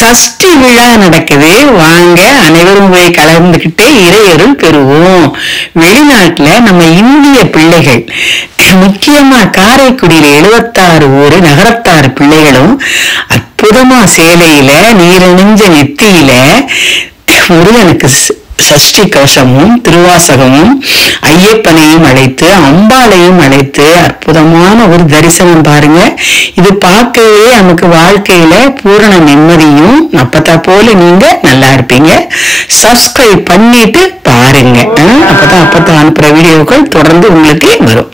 சஷ்டி விழா நடக்குது. வாங்க அனைவரும் போய் கலந்துகிட்டே இறையருள் பெறுவோம். வெளிநாட்டுல நம்ம இந்திய பிள்ளைகள், முக்கியமா காரைக்குடியில 76 ஊரு நகரத்தார் பிள்ளைகளும் அற்புதமா சேலையில நீரணிஞ்ச நெத்தியில முருகனுக்கு சஷ்டி கவசமும் திருவாசகமும் ஐயப்பனையும் அழைத்து அம்பாளையும் அழைத்து அற்புதமான ஒரு தரிசனம் பாருங்க. இது பார்க்கவே நமக்கு வாழ்க்கையில பூரண நிம்மதியும், அப்பத்தா போல நீங்க நல்லா இருப்பீங்க. சப்ஸ்கிரைப் பண்ணிட்டு பாருங்க. அப்பதான் அனுப்புற வீடியோக்கள் தொடர்ந்து உங்களுக்கு வரும்.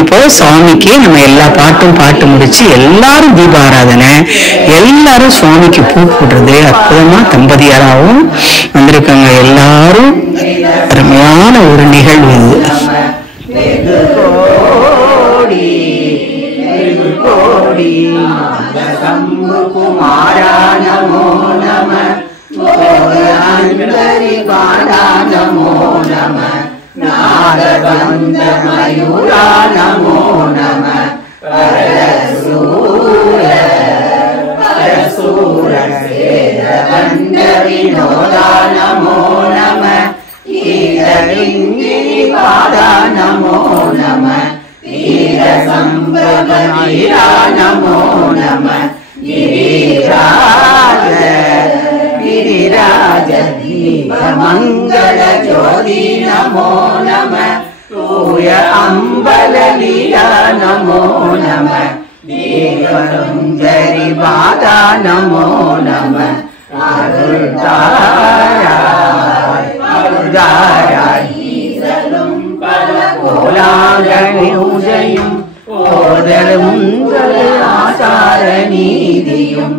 இப்போ சுவாமிக்கு நம்ம எல்லா பாட்டு முடிச்சு எல்லாரும் தீபாராதனை, எல்லாரும் சுவாமிக்கு பூ போடுறது, அற்புதமா தம்பதியாராகவும் வந்திருக்காங்க. எல்லாரும் அருமையான ஒரு நிகழ்வு இது. मंगल ज्योति नमो नमः तूय अंबल लीला नमो नमः दीपंजरी बाधा नमो नमः உதயும் ஓதலும் ஆசார நீதியும்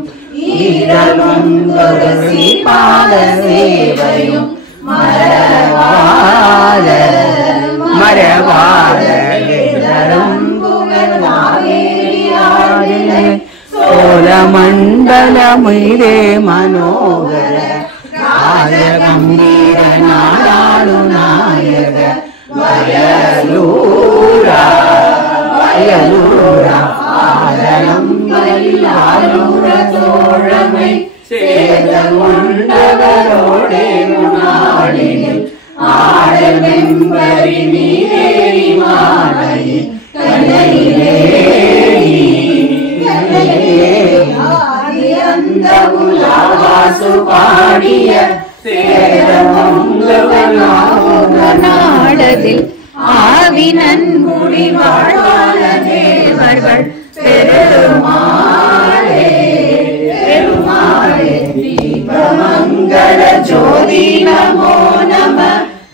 ஈரலும் பாத சேவையும் மரவாத சோழமண்டலமிரே மனோகர ராஜகம்பீர நாடாளு நாயக வயலூரா ஆதலம் வல்லாரூர தோழமை சேத கொண்டவரோடே நாடினில் ஆடல் வெம்பரி நீரேறி மாலையில் கலையிலே அந்த உலாவாசு பாடிய நாடதில் ஆவினன் முடி வாழ்வான தேவர்கள் பெருமாளே தீபமங்கள ஜோதி நமோ நம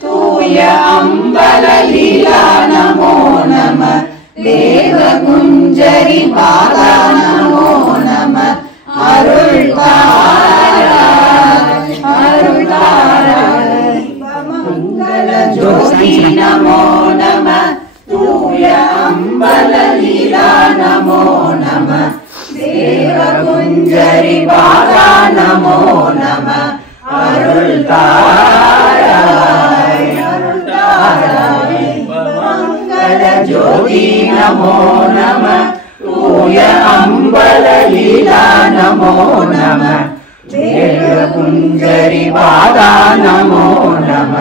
தூய அம்பல லீலா நமோ நம தேவ குஞ்சரி பாதா நமோ நம அருள் மங்கள ஜோதி நமோ நம தூய அம்பல லீலா நமோ நம தேவ குஞ்சரி பாதா நமோ நம அருள் மங்கள ஜோதி நமோ நம தூய அம்பல லீலா நமோ நம தேவ குஞ்சரி பாதா நமோ நம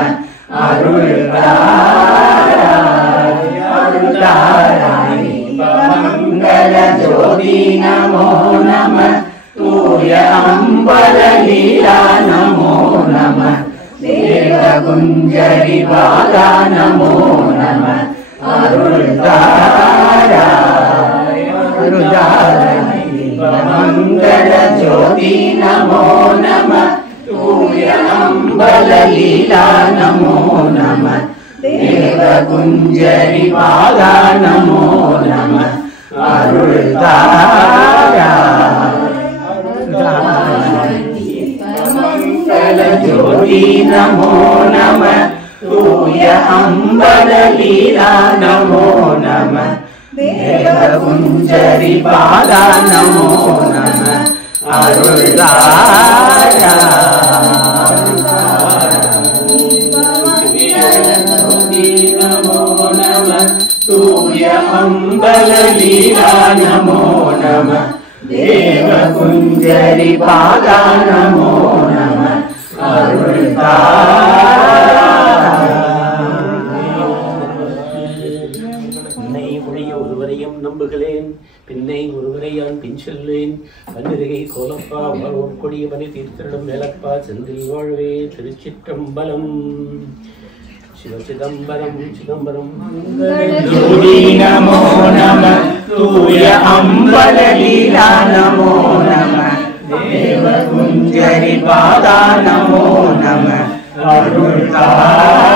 அருள் மங்கள ஜோதி நமோ நம தூய அம்பல லீலா நமோ நம தேவ குஞ்சரி பாதா நமோ நம அருள் மங்கள ஜோதி நமோ நம தூய அம்பல லீலா நமோ நம தேவ குஞ்சரி பாதா நமோ நம அருள் மங்கள ஜோதி நமோ நம தூய அம்பல லீலா நமோ நம தேவ குஞ்சரி பாதா நமோ நம அருள் நமோ நம தூய அம்பல லீலா நமோ நம தேவ குஞ்சரி பாதா நமோ நம உன்னை ஒழிய ஒருவரையும் நம்புகிறேன், பின்னை ஒருவரையான் பின் செல்வேன். பன்னிருகை கோலப்பா வாழ்வோர் கொடிய பணி தீர்த்திடம் வேலப்பா செந்தில் வாழ்வே. திருச்சிற்றம்பலம். சிவசிதம்பரம் சிதம்பரம் ஜோதி நமோ நம தூய அம்பலலீலா நமோ நம தேவ குஞ்சரி பாதா நமோ நம அருள்தாராய்.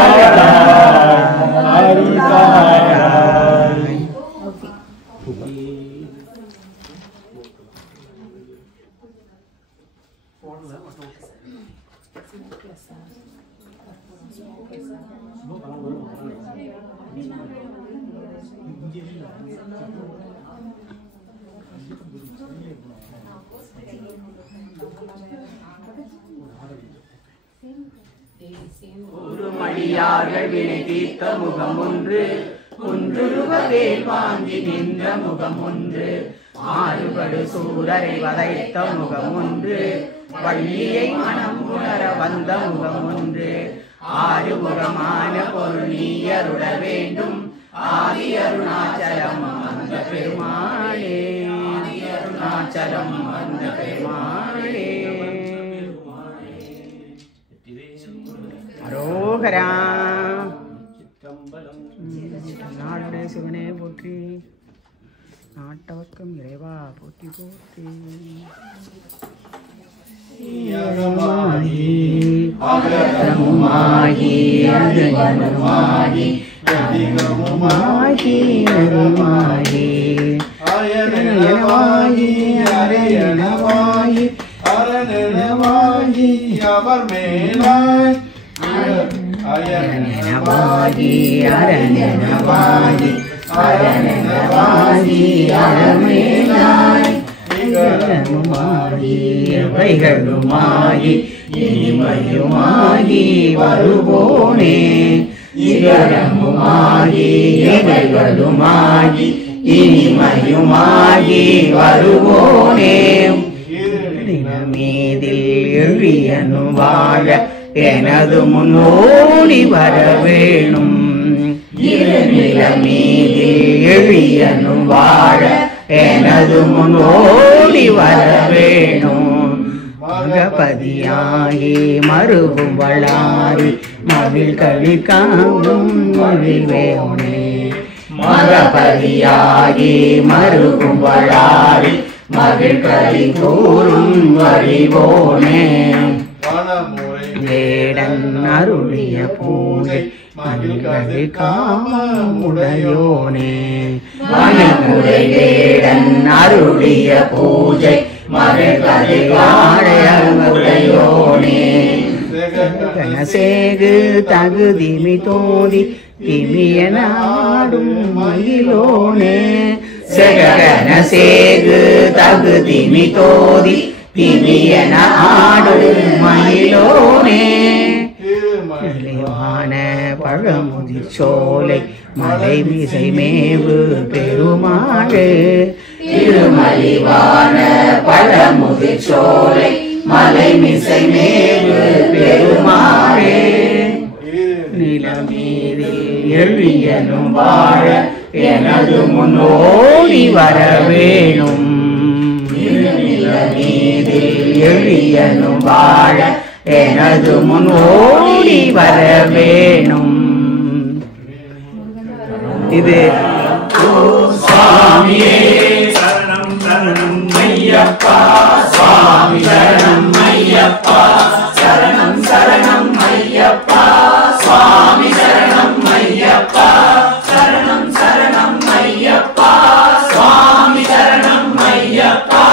மடியார்கள் வினை தீர்த்த முகம் ஒன்று, குன்றுருவவேல் வாங்கி நின்ற முகம் ஒன்று, மாறுபடு சூரரை வதைத்த முகம் ஒன்று, வள்ளியை மனம் உணர வந்த முகம் ஒன்று, ஆறுமுகமான பொருள் நீ அருள வேண்டும், ஆதி அருணாச்சலம் அந்த பெருமாளே, ஆதி அருணாச்சலம் அந்த பெருமாளே. அரோகரா. நாடுடைய சிவனே போற்றி, நாட்டவக்கம் இறைவா போற்றி போற்றி. அகரமுமாகி அகரமுமாகி அதிகமுமாகி அருமாகி அயனவாகி அரையனவாகி அரணவாகி அவர் மேலாய் அயனவாகி அரணவாகி அரணவாகி அறமேலாய் இகரமுமாகி எவைகளுமாகி இனிமையுமாகி வருவோனே. இகரமுமாகி எவைகளுமாகி இனிமையுமாகி வருவோனே. மீதில் எழியனும் வாழ எனது முன்னோடி வர வேணும். இருநில மீதில் எழியனும் வாழ எனது முன்னோடி வர வேணும். மகபதியாகி மருகும் வளாரி மகிழ் கழிக்காவும் மகிழ்வேனே. மகபதியாகி மருகும் வளாரி மகிழ் கழி கூறும் வழிவோனே. வேடன் அருளிய பூஜை மகிழ்கழி காமுடையோனே. வனமுறை வேடன் அருளிய பூஜை மகிழ்கழி காமுடையோனே. கனசேகு தகுதிமி தோதி திமியன ஆடும் மகிழோனே. செகன சேகு தகுதிமி தோதி திமியன ஆடும் மயிலோனே. நிலைவான பழமுதிர் சோலை மலை மிசை மேவு பெருமாளே. திருமலிவான பழமுதிர் சோலை மலை மிசை மேவு பெருமாளே. நிலமீதில் எழியனும் வாழ எனது முன்னோடி வர வேணும். நிலமீதில் எழியனும் வாழ எனது முன்னோடி வர வேணும். இது சுவாமியே சரணம் சரணம் ஐயப்பா, சுவாமி சரணம் ஐயப்பா, சரணம் சரணம் ஐயப்பா, சுவாமி சரணம் ஐயப்பா, சரணம் சரணம் ஐயப்பா, சுவாமி சரணம் ஐயப்பா,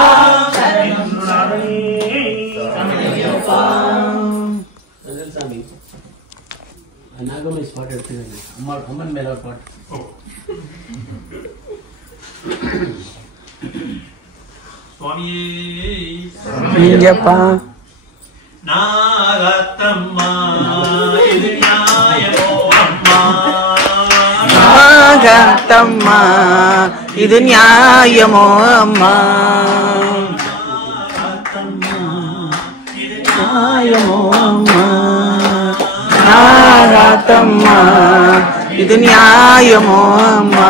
சரணம் சரணம் ஐயப்பா. சாமி நாகமேஷ் பாட்டு எடுத்துக்கங்க. அம்மன் மேல ஒரு பாட்டு. ஐயப்பா நாகத்தம்மா இது நியாயமோ அம்மா, நாகத்தம்மா இது நியாயமோ அம்மா, நியாயமோ அம்மா நாகாத்தம்மா இது நியாயமோ அம்மா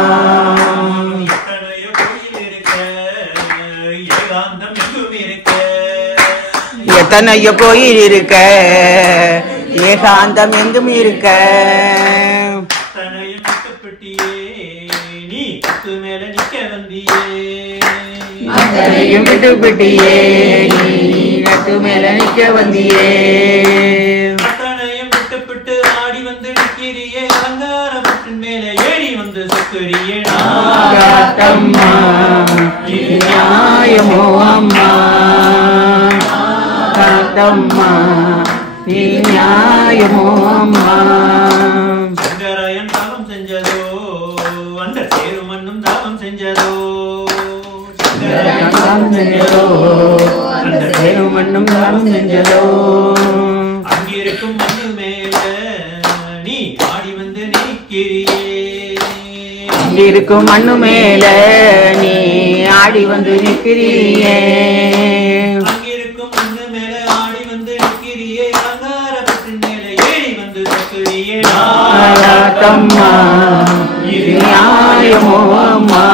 எத்தனையோ கோயில் இருக்க ஏகாந்தம் எங்கும் இருக்க அத்தனையும் விட்டு விட்டியே நீ நட்டு மேல நிக்க வந்தியே அத்தனையும் விட்டுப்பட்டு ஆடி வந்து நிக்கிறியே அலங்காரப்பட்டு மேல ஏறி வந்து சொக்குறியே நாகாத்தம்மா இது நியாயமோ அம்மா நாகாத்தம்மா இது நியாயமோ அம்மா சங்கராயன் தாபம் செஞ்சதோ அந்த சேரு மண்ணும் தாபம் செஞ்சதோ அந்த சேரும் மண்ணும் தானம் செஞ்சதோ அங்கிருக்கும் மண்ணு மேல நீ ஆடி வந்து நிற்கிறியே அங்கிருக்கும் மண்ணு மேல நீ ஆடி வந்து நிற்கிறியே அங்கிருக்கும் மண்ணு மேல ஆடி வந்து நிற்கிறியே அலங்காரப்பட்டு மேல ஏறி வந்து சொக்குறியே நாகாத்தம்மா இது நியாயமோ அம்மா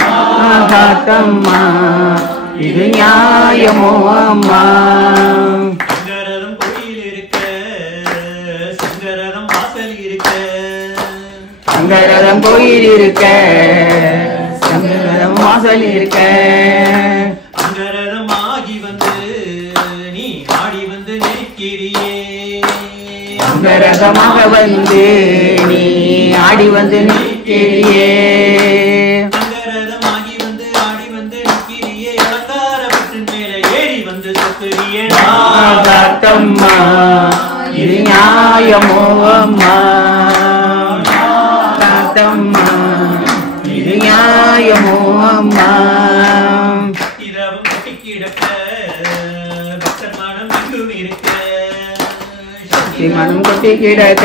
நாகாத்தம்மா இது நியாயமோ அம்மா சங்கரதம் கோயில் இருக்க சங்கரதம் வாசல் இருக்க சங்கரதம் கோயில் இருக்க சங்கரதம் வாசல் இருக்க சங்கரதம் ஆகி வந்து நீ ஆடி வந்து நிற்கிறியே சங்கரதமாக வந்து நீ ஆடி வந்து நிற்கிறியே சங்கரதமாகி வந்து ஆடி வந்து நிற்கிறியே அலங்காரப்பட்டு மேல ஏறி வந்து சொக்குறியே நாகாத்தம்மா இது நியாயமோ அம்மா நாகாத்தம்மா இது நியாயமோ அம்மா இரவும் கட்டி கிடக்க பக்தர் மனம் எங்கும் இருக்க மனம் கொட்டி கிடக்க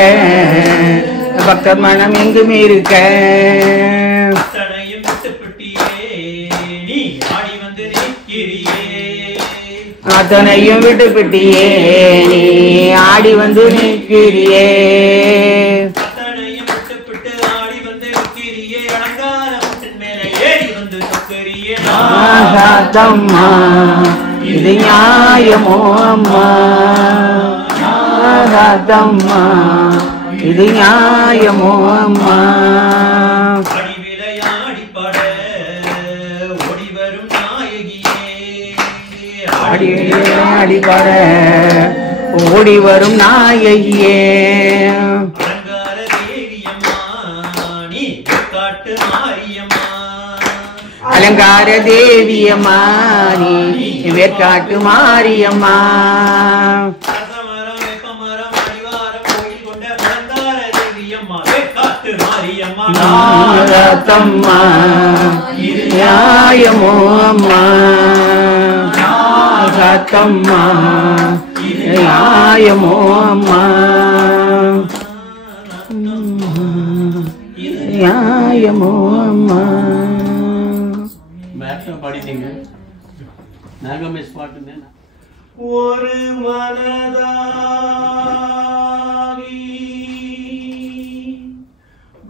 பக்தர் மனம் எங்கும் இருக்க அத்தனையும் விட்டுப்பட்டியே நீ ஆடி வந்து நிற்கிறியே அத்தனையும் விட்டு பிட்டியே நீ ஆடி வந்து நிற்கிறியே அத்தனையும் விட்டுப்பட்டு ஆடி வந்து நிற்கிறியே அலங்காரப்பட்டு மேல ஏறி வந்து சொக்குறியே நாகாத்தம்மா இது நியாயமோ அம்மா நாகாத்தம்மா இது நியாயமோ அம்மா ஆடி விளையாடி பாட ஓடி வரும் நாயகியே ஆடி ஆடி பாட ஓடி வரும் நாயகியே அலங்கார தேவியம்மா நீ காட்டு மாரியம்மா அலங்கார தேவியம்மா நீ வேற்காட்டு மாரியம்மா ரசமரம் வேப்பமரம் அடிவாரம் கோயில் கொண்ட அலங்கார தேவியம்மா காட்டு மாரியம்மா நாகாத்தம்மா இது நியாயமோ அம்மா நாகாத்தம்மா இது நியாயமோ அம்மா நியாயமோ அம்மா பாடிட்டீங்க நாகமேஷ் பாட்டு ஒரு மனதாகி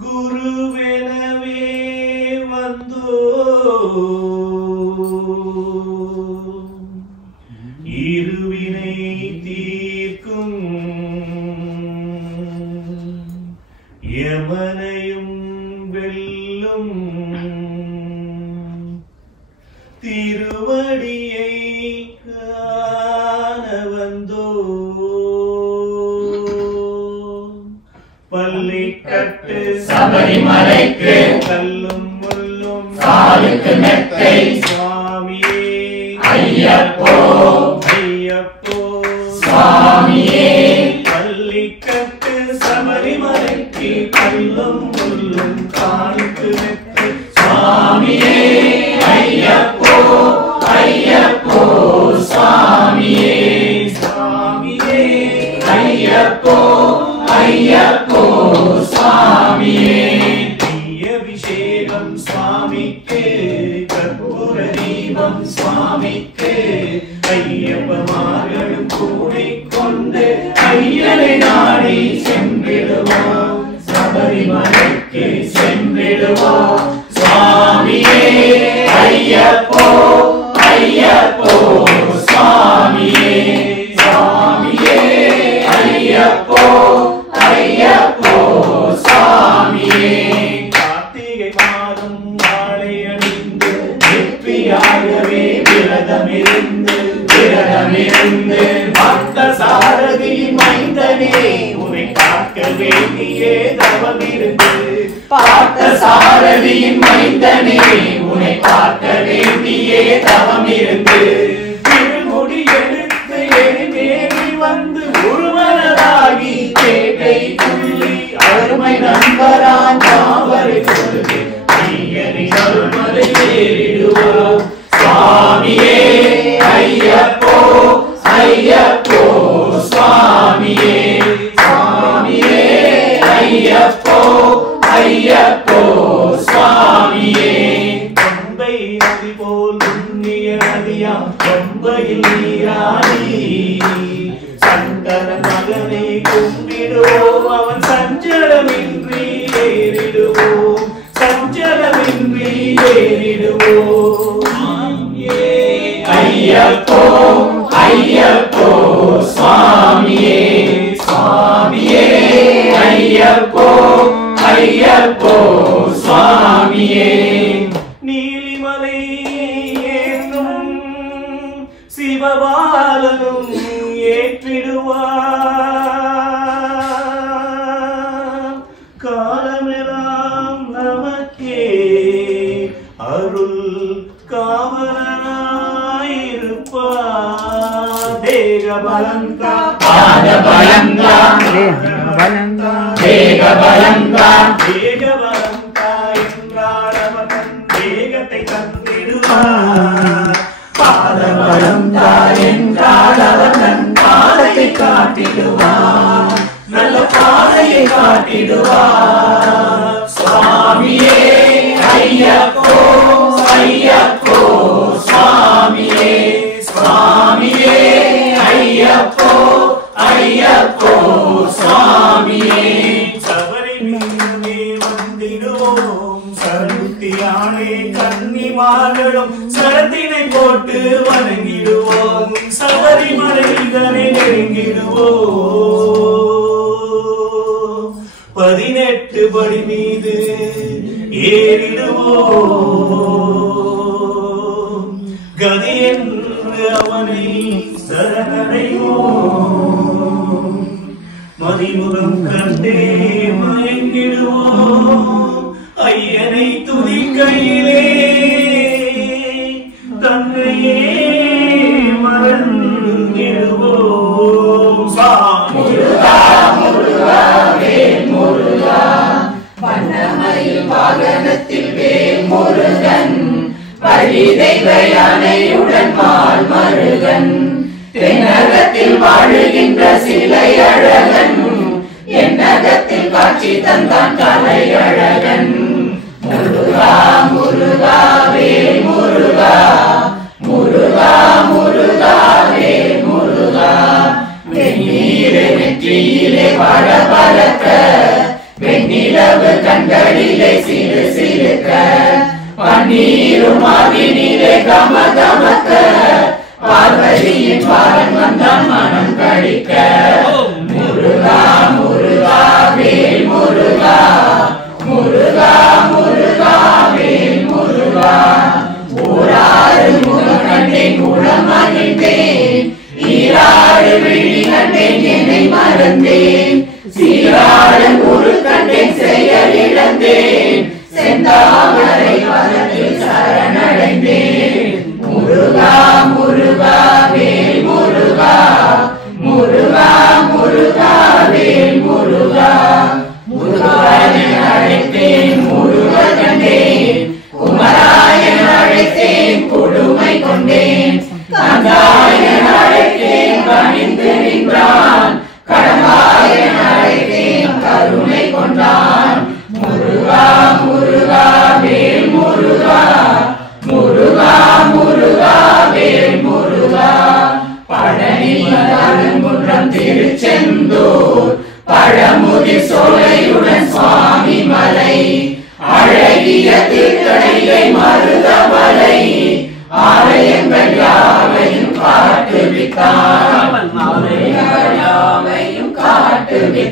குருவெனவே வந்தோ இருவினை தீர்க்கும் யமனையும் வெல்லும் திருவடியை காண வந்தோ பள்ளிக்கட்டு சபரிமலைக்கு கல்லும் முள்ளும் காலுக்கு மெத்தை சுவாமியே ஐயப்போ ஐயப்போ சுவாமியே பள்ளிக்கட்டு சபரிமலைக்கு கல்லும் முள்ளும் காலுக்கு மெத்தை சுவாமியே ஐயப்போ ஐயப்போ சுவாமியே சுவாமியே ஐயப்போ ஐயப்போ சுவாமியே அபிஷேகம் சுவாமிக்கு கற்பூர தீபம் சுவாமிக்கு ஐய ஐயப்பமார்களும் கூடிக்கொண்டு ஐயனை நாடி சென்றிடுவோம் சபரிமலைக்கு சென்றிடுவோம் சுவாமியே ஐயப்போ ஐயப்போ சுவாமியே சுவாமியே ஐயப்போ ஐயப்போ சுவாமியே கார்த்திகை மாதம் மாலை அணிந்து வெற்றியாகவே விரதமிருந்து பக்த சாரதி மைந்தனே உன்னை காக்க வேண்டியே தவமிருந்து பார்த்த சாரதியின் மைந்தனே உன்னை பார்க்க வேண்டியே தவமிருந்து திருமுடி எடுத்து எரிமேறி வந்து உருவனராகி கேட்டை துள்ளி அருமை நண்பரான் தாவரை சொல்லி ஐயனை அருமலை ஏறிடுவோம் சுவாமியே ஐயப்போ ஐயப்போ சுவாமியே சுவாமியே ஐயப்போ ஐயப்போ சுவாமியே பம்பை நதி போல் புண்ணிய நதியாம் பம்பையில் நீராடி சங்கர மகனை கும்பிடுவோம் அவன் சஞ்சலமின்றி ஏறிடுவோம் சஞ்சலமின்றி ஏறிடுவோம் ஐயப்போ ஐயப்போ சுவாமியே சுவாமியே ஐயப்போ ஐயப்போ சுவாமியே நீலிமலை ஏற்றும் சிவபாலனும் ஏற்றிடுவார் காலமெல்லாம் நமக்கே அருள் காவலனாயிருப்பார் தேகபலங்கா பாதபலங்கா தேகபலங்கா தேகபலங்கா என்றால் அவர் தன் தேகத்தை தந்திடுவார் பாதபலங்கா என்றால் அவர் தன் பாதத்தை காட்டிடுவார் நல்ல பாதையை காட்டிடுவார் சுவாமியே ஐயப்போ ஐயப்போ சுவாமியே சுவாமியே ஐயப்போ ஐயப்போ சுவாமியே சபரிமலையே வந்திடுவோம் சருத்தியானே கன்னிமார்களும் சரத்தினை போட்டு வணங்கிடுவோம் சபரிமலைதனை நெருங்கிடுவோம் 18 படி மீது ஏறிடுவோம் கதி என்று அவனை சரணடைவோம் மதிமுகம் கண்டே மயங்கிடுவோம் ஐயனை துதிக்கையிலே தன்னையே மறந்திடுவோம் முருகா முருகா வேல் முருகா வண்ணமயில் வாகனத்தில் வேல் முருகன் வழி தெய்வ யானையுடன் மால் மருகன் தென்னகத்தில் வாழுகின்ற சிலை அழகன் என்னகத்தில் காட்சி தந்தான் கலை அழகன் முருகா முருகா வேல் முருகா முருகா முருகா வேல் முருகா வெந்நீரை நெற்றியிலே வாழ பறக்க வெண்ணிலவு கண்களிலே சிறு சிறுக்க பன்னீரும் ஆவினிலே கம கமக்க பார்வதியின் பாரன் வந்தான் மனம் கழிக்க முருகா முருகா வேல் முருகா முருகா முருகா வேல் முருகா ஊராறு முகம் கண்டேன் குளம் அணிந்தேன் ஈராடு விழி கண்டேன் என்னை மறந்தேன் சீராடு குரு கண்டேன் செயல் இழந்தேன் செந்தாமரை பதத்தில் சரணடைந்தேன் முருகா முருகா வேல் முருகா முருகா முருகா வேல் முருகா முருகனை அழைத்தேன் முருக கண்டேன் குமராயன் அழைத்தேன் கொடுமை கொண்டேன் கந்தாயன் அழைத்தேன் கணிந்து நின்றான் கடம்பாயன் அழைத்தேன் கருணை கொண்டான் முருகா முருகா வேல்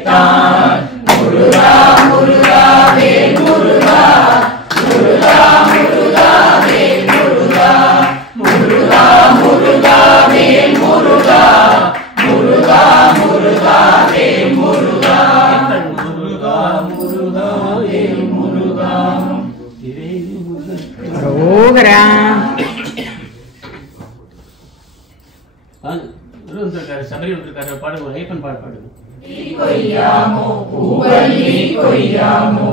வைத்தான். முருகா முருகா வேல் முருகா, முருகா முருகா வேல் முருகா, முருகா முருகா வேல் முருகா, முருகா முருகா வேல் முருகா, முருகா முருகா வேல் முருகா. அரோகரா. சபரி வந்திருக்காரு, பாடுங்க, ஒரு ஐப்பன் பாடு பாடுங்க. கொய்யாமோ பூவல்லி கொய்யாமோ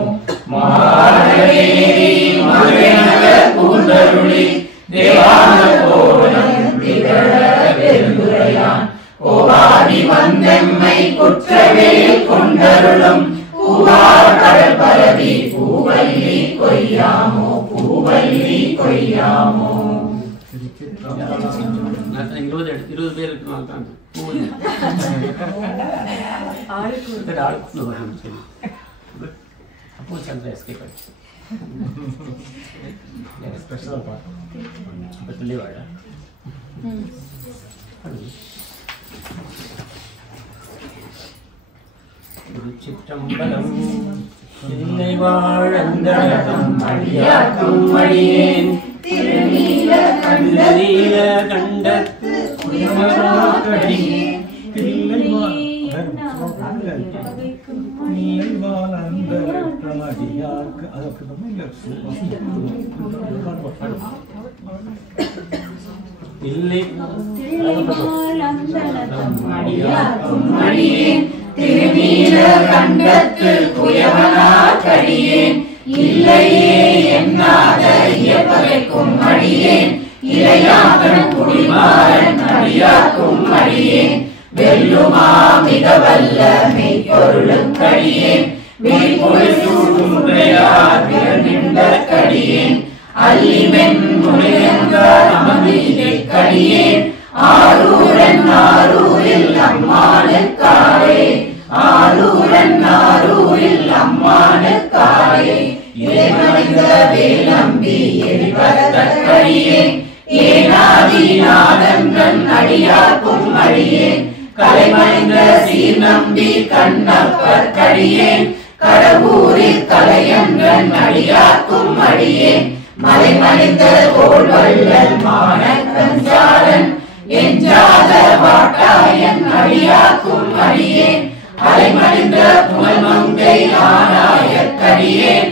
மாரவேரி மகனக பூந்தருளி தேவான கோவலம் திகழ பெருந்துரையான் கோவாதி வந்தெம்மை குற்றவேல் கொண்டருளும் பூவார் கடல் பரவி பூவல்லி கொய்யாமோ பூவல்லி கொய்யாமோ. 20 பேர் இருக்கிறாங்க. அப்போ சந்திர எஸ்கேப் ஆயிடுச்சு. ஸ்பெஷலாக பார்த்தோம். அப்போ சொல்லி வாழ திருச்சிற்றம்பலம். இல்லை வாழந்தழகம் அடியாக்கும் அடியேன் திருநீல கண்டத்து குயவனாகடியேன் இல்லை திருநீல கண்டத்து குயவனாகடியேன் இல்லையே என்னாத இயப்பகைக்கும் அடியேன் இளையாகன் குடிமாறன் அடியாக்கும் அடியேன் வெல்லுமா மிக வல்ல மெய்ப்பொருளுக்கடியேன் வீழ்பொழில் சூடும் நின்ற கடியேன் அல்லிமென் முனையங்கார் அமதியைக்கடியேன் ஆரூரன் ஆரூரில் அம்மானுக்காரே ஆரூரன் ஆரூரில் அம்மானுக்காரே இறைமணிந்த வேலம்பி எரிவதற்கடியேன் ஏனாதி நாதன்றன் அடியாக்கும் அடியேன் கலைமணிந்த சீர் நம்பி கண்ணப்பற்கடியேன் கடவுரில் கலையன்றன் அடியாக்கும் அடியேன் மலைமணிந்த கோள்வள்ளல் மானக்கஞ்சாரன் எஞ்சாத வாட்டாயன் அடியாக்கும் அடியேன் அலைமணிந்த புகழ்மங்கை ஆனாயற்கடியேன்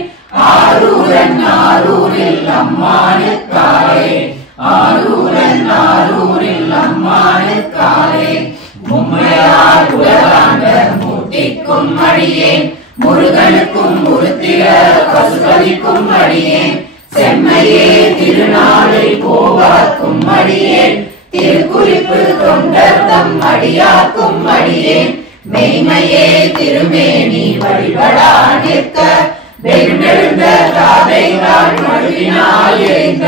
ஆரூரன் ஆரூரில் அம்மானுக்காரே ஆரூரன் ஆரூரில் அம்மானுக்காரே மும்மையார் உலகாண்ட மூர்த்திக்கும் அடியேன் முருகனுக்கும் முருத்திர பசுபதிக்கும் அடியேன் செம்மையே திருநாளை போவார்க்கும் அடியேன் திருக்குறிப்பு தொண்டர்தம் அடியாக்கும் அடியேன் மெய்மையே திருமேனி வழிபடா நிற்க வெகுண்டெழுந்த தாதைகள் மழுவினால் எழுந்த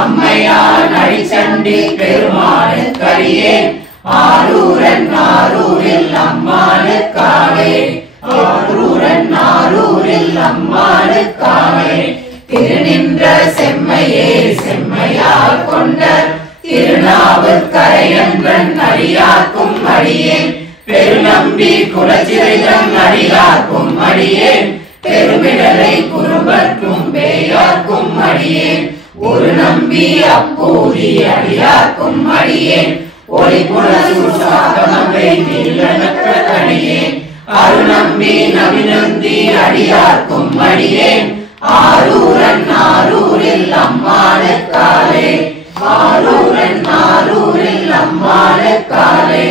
அம்மையான் அடிச்சண்டி பெருமானுக்கடியேன் ஆரூரன் ஆரூரில் அம்மானுக்காரே ஆரூரன் ஆரூரில் அம்மானுக்காரே திருநின்ற செம்மையே செம்மையால் கொண்ட திருநாவுக்கரையன்றன் அடியாக்கும் அடியேன் பெருநம்பி குலச்சிறைதன் அடியாக்கும் அடியேன் பெருமிடலை குறும்பர்க்கும் பேயாக்கும் அடியேன் ஒரு நம்பி அப்பூரி அடியாக்கும் அடியேன் ஒளிபுணர்வை நீலனற்ற அடியேன் அருநம்பி நவிநந்தி அடியாக்கும் அடியேன் ஆரூரன் ஆரூரில் அம்மானுக்காரே ஆரூரன் ஆரூரில் அம்மானுக்காரே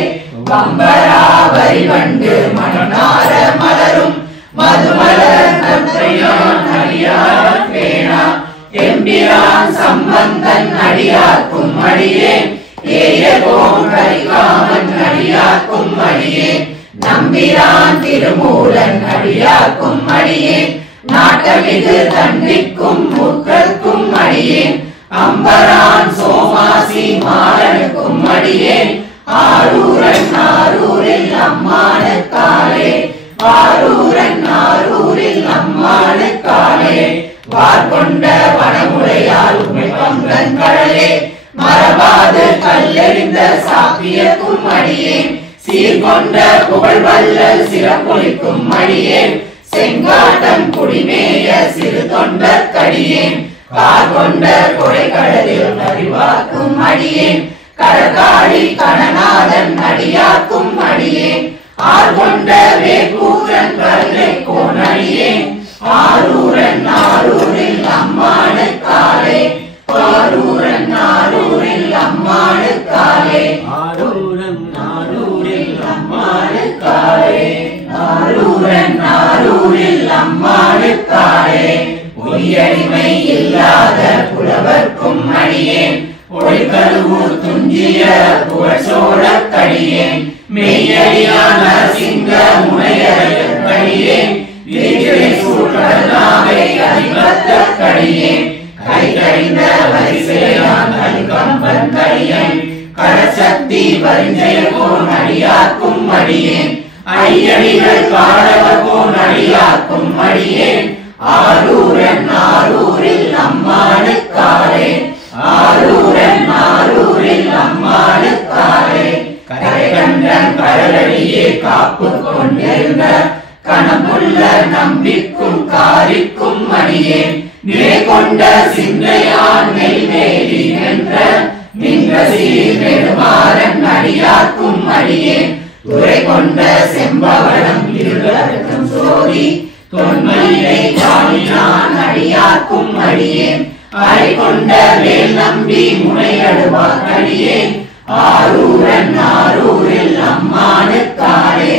வம்பரா வரிவண்டு மணநார மலரும் மதுமலர் நற்றையான் அடியார் பேணா எம்பிரான் சம்பந்தன் அடியாக்கும் அடியேன் ஏயகோன் கரிகாமன் அடியாக்கும் அடியேன் நம்பிரான் திருமூலன் அடியாக்கும் அடியேன் நாட்டமிகு தண்டிக்கும் முக்கற்கும் அடியேன் அம்பரான் சோமாசி மாறனுக்கும் அடியேன் ஆரூரன் ஆரூரில் அம்மானுக்காரே ஆரூரன் ஆரூரில் அம்மானுக்காரே வார்கொண்ட வனமுறையால் உமைப்பங்கன் கடலே மரபாது கல்லெறிந்த சாப்பியக்கும் அடியேன் சீர்கொண்ட புகழ்வல்லல் சிறப்பொழிக்கும் அடியேன் செங்காட்டம் குடிமேய சிறு தொண்டர் கடியேன் கார்கொண்ட கொடைக்கடலில் அறிவாக்கும் அடியேன் கடற்காழி கணநாதன் அடியாக்கும் அடியேன் ஆர்கொண்ட வேக்கூரன் கருணை கோன் அடியேன் ஆரூரன் ஆரூரில் அம்மானுக்காலே ஆரூரன் ஆரூரில் அம்மானுக்காலே ஆரூரன் ஆரூரில் அம்மானுக்காலே ஆரூரன் ஆரூரில் அம்மானுக்காலே பொய்யடிமை இல்லாத புலவர்க்கும் அடியேன் ஒளிகருவூர் துஞ்சிய புகழ்சோழ கடியேன் மெய்யடியான சிங்க முனையரையர் கடியேன் வீழ்ச்சியை சூழ்கடனாவை அதிபத்த கடியேன் கை கழிந்த வரிசையான் கலிகம்பன் கடியேன் கடசக்தி வரிஞ்செய போன் அடியாக்கும் அடியேன் ஐயடிகள் காடவர் போன் அடியாக்கும் அடியேன் ஆரூரன் ஆரூரில் அம்மானுக்காலே ஆரூரன் ஆரூரில் அம்மானுக்காலே கரைகண்டன் கடலடியே காப்பு கொண்டிருந்த கணமுள்ள நம்பிக்கும் காரிக்கும் அடியேன் நிலை கொண்ட சிந்தையான் நெய்வேலி என்ற நின்றசி நெடுமாறன் அடியாக்கும் அடியேன் துறை கொண்ட செம்பவளம் இருளர்க்கும் சோதி தொன்மையை காணினான் அடியாக்கும் அடியேன் அரை கொண்ட வேல் நம்பி முனையடுவார் அடியேன் ஆரூரன் ஆரூரில் அம்மானுக்காலே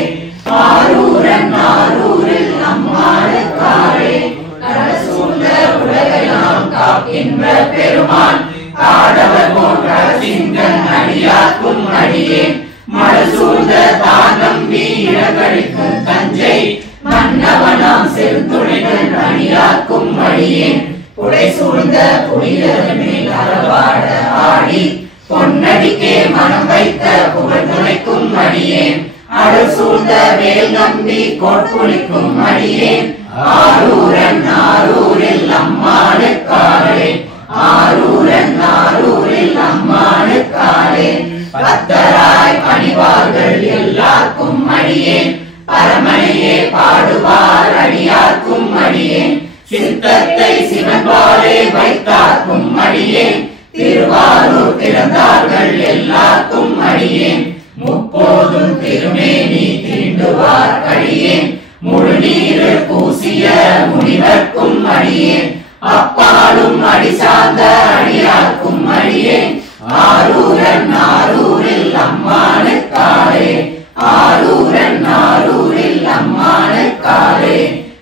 ஆரூரன் ஆரூரில் அம்மானுக்காலே கடசூழ்ந்த உலகையாம் காக்கின்ற பெருமான் காடவர் போன்ற சிங்கன் அடியாக்கும் அடியேன் மலசூழ்ந்த தான் நம்பி இடகழிக்கும் தஞ்சை மன்னவனாம் செருந்துணைகள் அடியாக்கும் அடியேன் புடை சூழ்ந்த புனிதர் மேல் அறவாட ஆடி பொன்னடிக்கே மனம் வைத்த புகழ் துணைக்கும் அடியேன் அடல் சூழ்ந்த வேல் நம்பி கோட்புளிக்கும் அடியேன் ஆரூரன் ஆரூரில் அம்மானுக்காலே ஆரூரன் ஆரூரில் அம்மானுக்காலே பத்தராய் பணிவார்கள் எல்லாருக்கும் அடியேன் பரமனையே பாடுவார் அடியார்க்கும் அடியேன் சித்தத்தை சிவன்பாலே வைத்தார்க்கும் அடியேன் திருவாரூர் பிறந்தார்கள் எல்லாருக்கும் அடியேன் முப்போதும் திருமேனி தீண்டுவார் அடியேன் முழு நீரு பூசிய முனிவர்க்கும் அடியேன் அப்பாலும் அடி சார்ந்த அடியார்க்கும் அடியேன் ஆரூரன் ஆரூரில் அம்மானுக்காலே ஆரூரன் ஆரூரில் அம்மானுக்காலே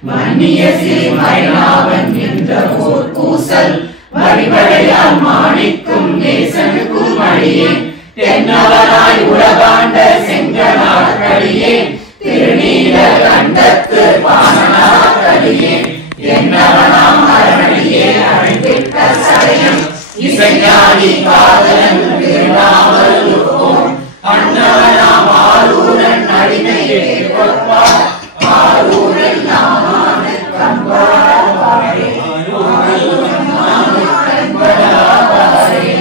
மன்னிய சீமைனாவன் என்ற ஓர் கூசல் வடிவடையால் மாணிக்கும் நேசனுக்கும் அடியேன் தென்னவனாய் உலகாண்ட செங்கனார் அடியேன் திருநீல கண்டத்து பாணனார் அடியேன் என்னவனாம் அரணியே அழைத்திட்ட சடையம் இசைஞானி காதலன் திருநாமல் இருப்போம் அண்ணவனாம் ஆரூரன் அடிமையே கொடுப்பார் ஆரூரில் நாமான கம்பராவாரே ஆரூரில் நாமான கம்பராவாரே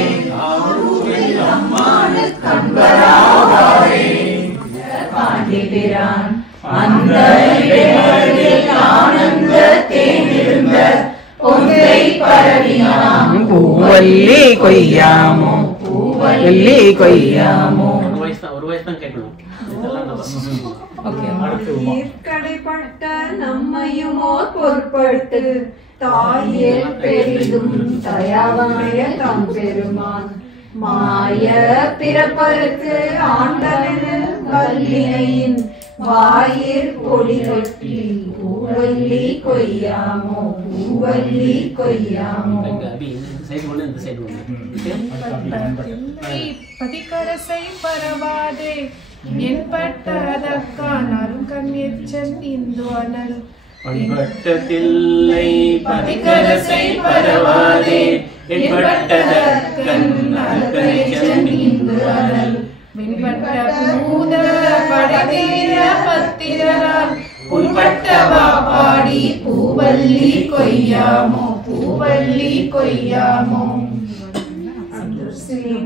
ஆரூரில் நாமான கம்பராவாரே பாண்டிபிரான் அந்த இடத்தில் ஆனந்த தேனிருந்த பொங்கை பரவினாம் பூவல்லி கொய்யாமோ பூவல்லி கொய்யாமோ ஒரு வயசு தான் கேட்கணும். இதெல்லாம் நல்லா கடைப்பட்ட நம்மையுமோர் பொருட்படுத்து தாயில் பெரிதும் தயாவாய தம் பெருமான் மாய பிறப்பருக்கு ஆண்டவன் வல்லினையின் வாயிற் பொடி கட்டி பூவல்லி கொய்யாமோ பூவல்லி கொய்யாமோ பதிகரசை பரவாதே என்பட்டதற்கான அருங்கண் எச்சன் இந்து அனல் பண்பட்டதில்லை பதிகரசை பரவாதே என்பட்டதற்கண் அருங்கண் எச்சன் இந்து அனல் மின்பட்ட பூத படைதீர பத்திரரால் புல்பட்டவா பாடி பூவல்லி கொய்யாமோ பூவல்லி கொய்யாமோ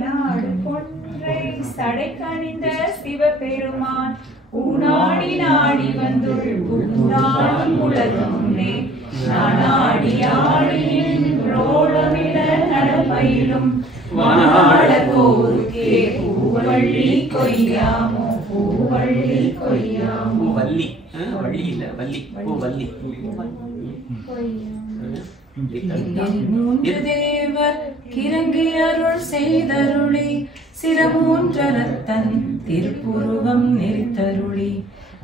நாடு பொன்றை சடைக்கணிந்த சிவபெருமான் ஊனாடி நாடி வந்துள் புகுந்தான் உலகமுன்னே நானாடி ஆடியோடமிட நடப்பயிலும் வானாட கோருக்கே பூவள்ளி கொய்யாமோ பூவள்ளி கொய்யாமோ வள்ளி வள்ளி இல்ல வள்ளி பூவள்ளி மூன்று தேவர் கிறங்கி அருள் செய்தருளி சிரமூன்றரத்தன் திருப்புருவம் நெறித்தருளி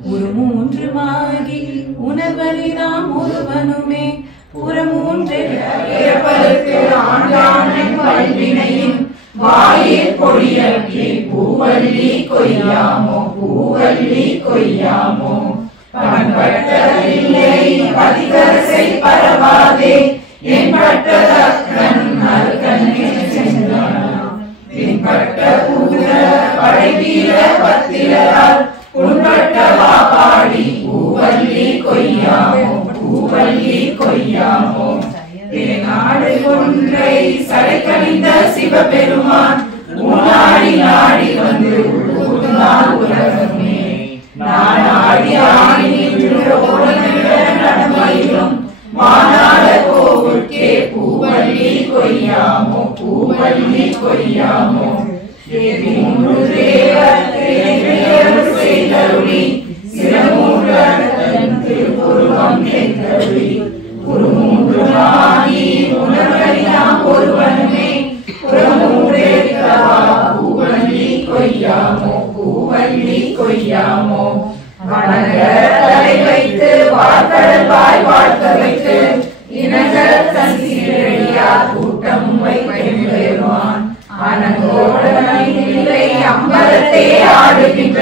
ஒரு மூன்று மாகி உணர்வலிதாம் ஒருவனுமே புறமூன்றிற்கு ஆண்டானின் வல்வினையின் வாயில் பொடியற்றி பூவள்ளி கொய்யாமோ பூவள்ளி கொய்யாமோ பண்பட்டதில்லை பதிகரசை பரவாதே என்பட்டதற்கண் நற்கண்ணே சென்றான் பின்பட்ட பூத படைவீர பத்திரரால் உண்பட்ட வாபாடி பூவள்ளி கொய்யாமோ பூவள்ளி கொய்யாமோ நாடு ஒன்றை சடைக்கணிந்த சிவபெருமான் உன்னாடி நாடி வந்து உள்ளார் உலகமே நானாடி ஆடி நடமையிலும் மாநாட கோவுக்கே பூவள்ளி கொய்யாமோ பூவள்ளி கொய்யாமோ மூன்று தேவர் செய்தருளி சிறமூன்றன் திருப்புருவம் என்றருளி ஒரு மூன்று மாகி உணர்வறியாம் ஒருவனுமே புறமூன்றேற்கவா பூவள்ளி கொய்யாமோ பூவள்ளி கொய்யாமோ வணங்க தலை வைத்து வார்கடல் வாய் வாழ்க்க வைத்து இனங்கள் தன் சீரடியார் கூட்டம் வைத்தெழுவான் அனங்கோடனை அம்பலத்தை ஆடுகின்ற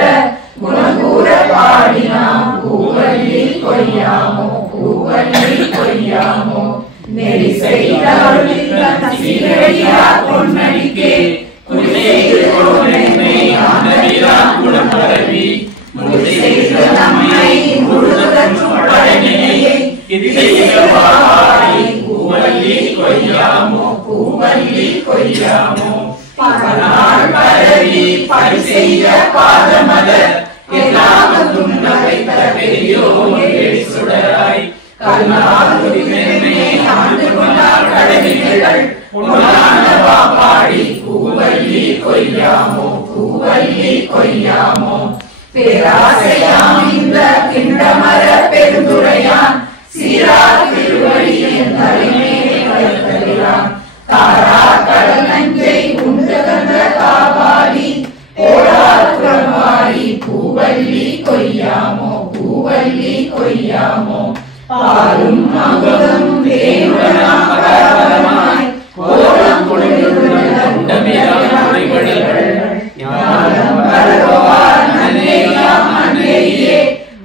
குணகூர பாடினாம் பூவள்ளி கொய்யாமோ பூவள்ளி கொய்யாமோ நெறி செய்தருளில் தன் சீரடியார் பொன்னடிக்கே குறிசெய்து கோடனை ஆனவிரான் குணம் பரவி முழுசெய்து நம்மை முழுதுடன் படையினையை இதிசெய்தவாய் பூவள்ளி கொய்யாமோ பூவள்ளி கொய்யாமோ பகனாள் பரவி பரிசெய்த பாதமலர் எல்லாவற்றும் நகைத்த பெரியோர் சுடராய் கருணாகுதிமே ஆண்டு கொண்டார் கடவிகள் உன்னான வாபாடி பூவள்ளி கொய்யாமோ பூவள்ளி கொய்யாமோ பேராசையாம் இந்த கிண்டமர பெருந்துரையான் சீரா திருவடியின் தலைமையை வைத்தறியான் தாரா கடல் நஞ்சை உண்டகந்த காவாடி போராடி பூவள்ளி கொய்யாமோ பூவள்ளி கொய்யாமோ பாலும் அமுதம் தேனுடனாய் கோலம்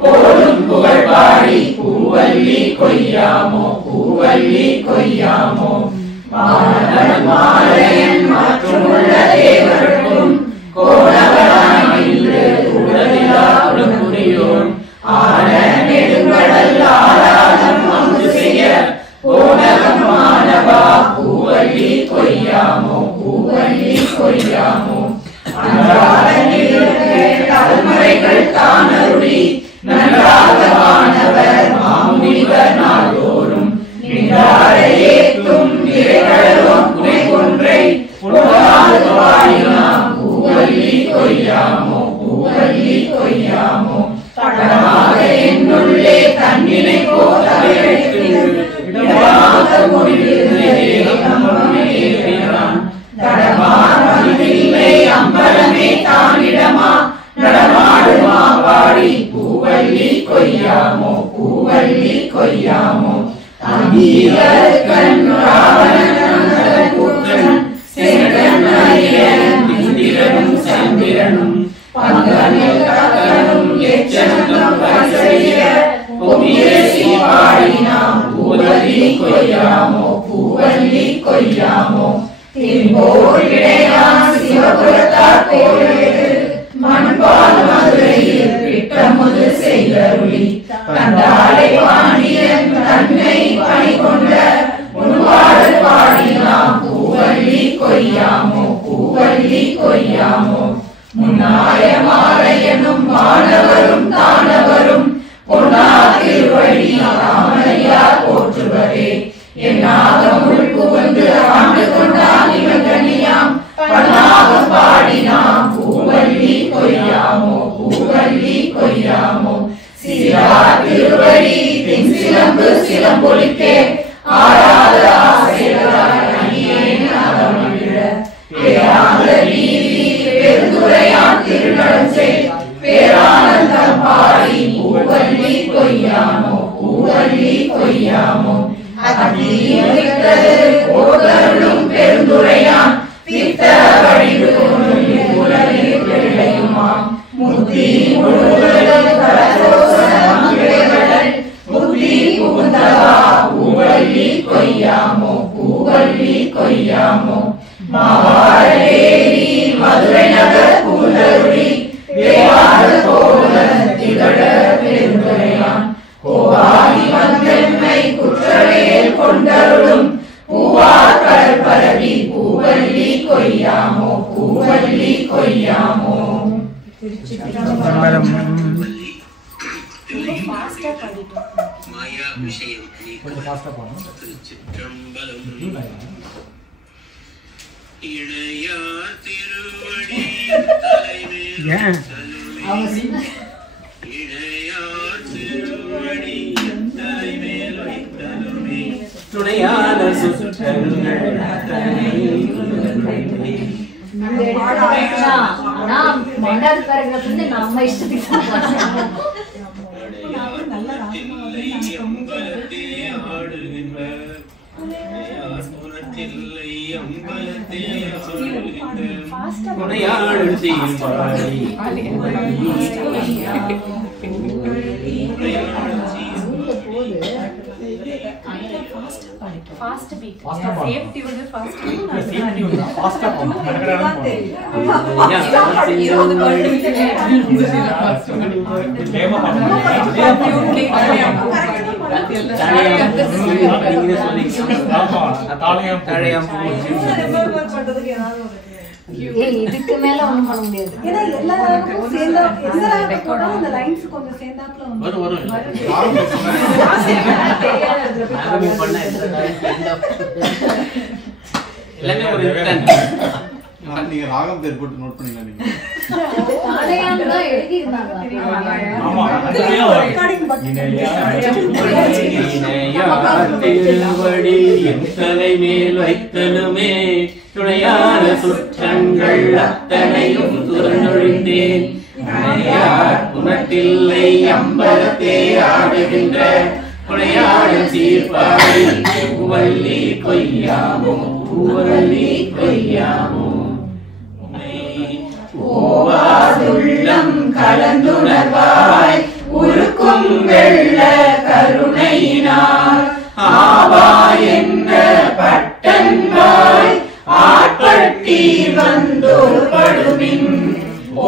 போலும் புகழ் பாடி பூவள்ளி கொய்யாமோ பூவள்ளி கொய்யாமோ மாலையன் மற்றுமுள்ள தேவர்களும் கோலவனாய் நின்று உடலிலா உலகுரியோன் ஆன நெடுங்கடல் ஆராதம் அங்கு செய்ய போனகம் மாணவா பூவள்ளி கொய்யாமோ பூவள்ளி கொய்யாமோ தலைமுறைகள் தானருளி நன்றாக வானவர் மாமுனிவர் நாள்தோறும் நின்றாரையேத்தும் திரைகளவும் குறை ஒன்றை உணவாது வாழினாம் பூவள்ளி கொய்யாமோ பூவள்ளி கொய்யாமோ தடமாக என்னுள்ளே தன்னினை போதவைத்து இடமாக முடிவிருந்தான் தடமாறில்லை அம்பலமே தானிடமா நடமாடுமா பாடி பூவள்ளி கொய்யாமோ பூவள்ளி கொய்யாமோ அங்கீகன் ராவணன் கூற்றன் செங்கன் அரியன் இந்திரனும் சந்திரனும் பங்கனும் கக்கனும் எச்சனும் பரிசெய்ய பொமியேசி பாடினாம் பூவள்ளி கொய்யாமோ பூவள்ளி கொய்யாமோ தின்போர் இடையான் சிவபுரத்தார் கோயிலில் மண்பால் மதுரையில் பிட்டமுது செய்தருளி தந்தாடை பாண்டியன் தன்னை பணி கொண்ட உன்பாடல் பாடினாம் பூவள்ளி கொய்யாமோ பூவள்ளி கொய்யாமோ முன்னாய மாலையனும் மாணவரும் தானவரும் பொன்னா திருவடி ராமனையா போற்றுவரே. என்னாகம் உள்புகுந்து ஆண்டு கொண்டான் இவகனியாம் பன்னாகம் பாடினாம் பூவல்லி கொய்யாமோ பூவல்லி கொய்யாமோ. சிவா திருவடி தின் சிலம்பு சிலம்பொலிக்கே ஆராத ஆசைகளாய் அணியேன் அகமகிழ. பேராத நீதி பெருந்துரையான் திருநடஞ்சை பேரானந்தம் பாடி பூவல்லி கொய்யாமோ பூவல்லி கொய்யாமோ. அத்தீரும் பெருந்துரையான் பித்த வடிவு உலகியுமாம் முத்தி முழுவதும் புத்தி புகுந்தவா பூவல்லி கொய்யாமோ பூவல்லி கொய்யாமோ. மாவாழேரி மதுரை நகர் பூந்தருளி தேவார போல திகழ பெருந்துரையான் கோவாதி வந்தென்மை குற்றவேல் கொண்டருளும் பூவார் கடல் பரவி பூவல்லி கொய்யாமோ பூவல்லி கொய்யாமோ. மாயா விஷயம் திருச்சிற்றம்பலம். இணையார் திருவடி தலைமேல் இணையார் திருவடி தலைமேல் வைத்தலுமே துணையான சுற்றங்கள் நம்ம இஷ்டத்துக்கு Fast beat. Safety வந்து fast beat. இதுக்கு மேல ஒண்ணும் பண்ண முடியாது. ஏன்னா எல்லா ராகமும் சேர்ந்தா எந்த ராகம் கூட அந்த லைன்ஸ் கொஞ்சம் சேர்ந்தாப்ல வந்து வரும் எல்லாமே ஒரு நீங்க ராகம் பேர் போட்டு நோட் பண்ணீங்களா நீங்க? தாளையாம் தான் எழுதி இருந்தாங்க. ஆமா திருவடி என் தலைமேல் வைத்தலுமே துணையான சுற்றங்கள் அத்தனையும் துறந்தொழிந்தேன். குணத்தில்லை அம்பலத்தே ஆடுகின்ற துணையான சீர்பாடி பூவல்லி கொய்யாமோ பூவல்லி கொய்யாமோ. ஓவாதுள்ளம் கலந்துணர்வாய் உருக்கும் வெள்ள கருணையினால் ஆவா என்ன பட்டன்பாய் ஆட்பட்டி வந்தோர் படுமின்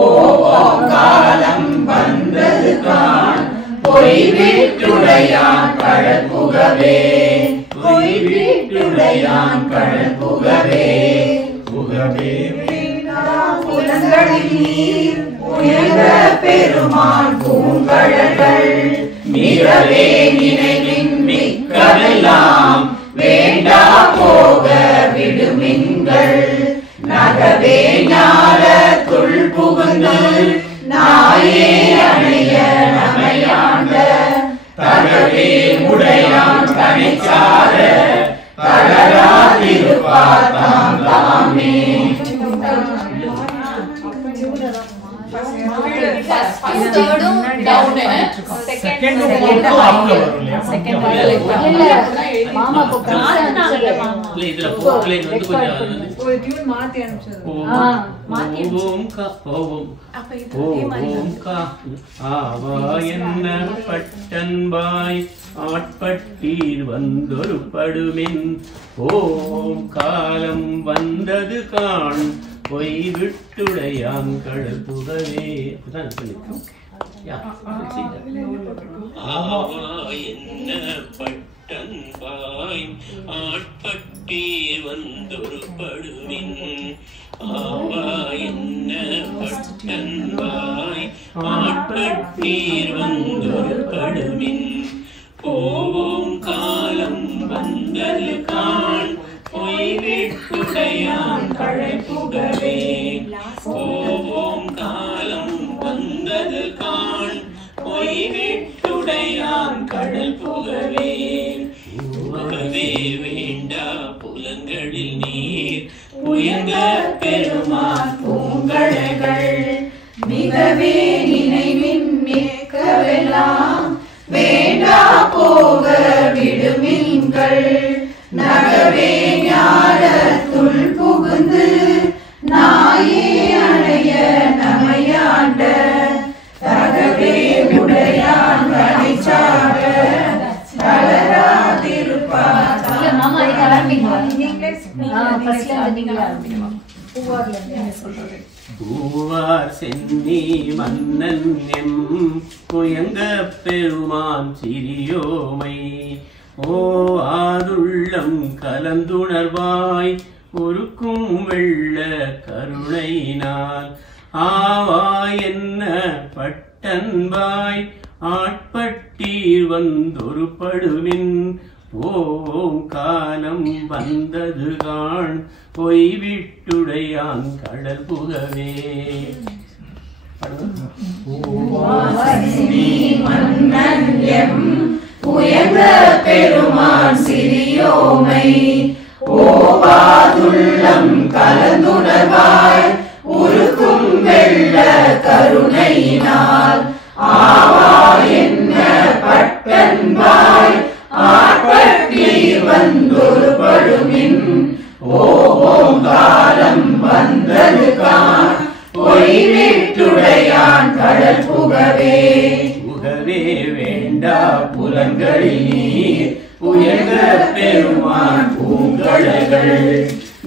ஓவோம் காலம் வந்தது கான் பொய் வீட்டுடையான் கழற்புகவே பொய் வீட்டுடையான் கழற்புகவே புகவே புலங்களில் நீர் உயர்ந்த பெருமான் பூங்கழல்கள் மிகவே நினைவின் மிக்கதெல்லாம் வேண்டா போக விடுமின்கள் நகவே ஞாலத்துள் புகுந்து நாயே அணைய நமையாண்ட தகவே உடையான் தனிச்சார தளராதிருப்பார் தாம் தாமே. பட்டன்பாய் ஆட்பட்டீர் வந்தொரு படுமின் ஓம் காலம் வந்தது காண் பொய் விட்டுடையான் கடல் புகவே. பட்டன்பாய் ஆட்பட்டீர் வந்தொரு படுமின் ஆவா என்ன பட்டன்பாய் ஆட்பட்டீர் வந்தொரு படுமின் போவோம் காலம் வந்தது காண் பொய்விட்டுடையான் கழைப்புகவே போவோம் காலம் வந்தது காண் பொய்விட்டுடையான் கடல் புகவே புகவே வேண்டா புலங்களில் நீர் புயங்க பெருமான் பூங்கழகள் மிகவே நினைவின் மிக்கவெல்லாம் வேண்டா போக விடுமின்கள் நகவே ஞானத்துள் புகுந்து நாயே அணைய நமையாண்ட தகவே உடையான் கனைச்சாக தளராதிருப்பார். மாமா நீங்க ஆரம்பிங்க. பூவார் சென்னி மன்னன் எம் புயங்க பெருமான் சிறியோமை ஓ ஆதுள்ளம் கலந்துணர்வாய் ஒருக்கும் வெள்ள கருணையினால் ஆவா என்ன பட்டன்பாய் ஆட்பட்டீர் வந்தொரு படுமின் போவோம் காலம் வந்தது காண் பொய்விட்டுடையான் கடல் புகவே. மன்னன் எம் புயங்க பெருமான் சிறியோமை ஓவாதுள்ளம் கலந்துணர்வாய் உருக்கும் வெள்ள கருணையினால் ஆவா என்ன பட்டன்பாய் ஆட்பட்டீர் வந்தொரு படுமின் ஓவோம் காலம் வந்தது காண் பொய்விட்டுடையான் கடல் புகவே. புகவே வேண்டா புலங்களில் நீர் புயங்க பெருமான் பூங்கழகள்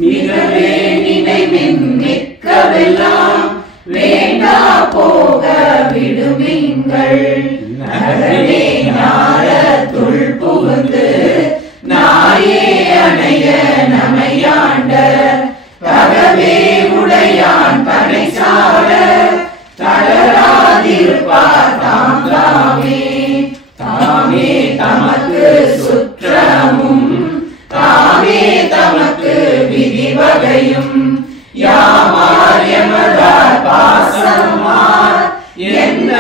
மிகவே நினைவின் மிக்கவெல்லாம் வேண்டா போக விடுமின்கள் நகரே ஞானத்துள் புகுந்து நாயே அணைய நமையாண்ட தகவே உடையான் பனைசார தளராதிருப்பார் தாம் தாமே தாமே தமக்கு சுற்றமும் தாமே தமக்கு விதிவகையும் யாமார் எமதார் பாசமார் என்ன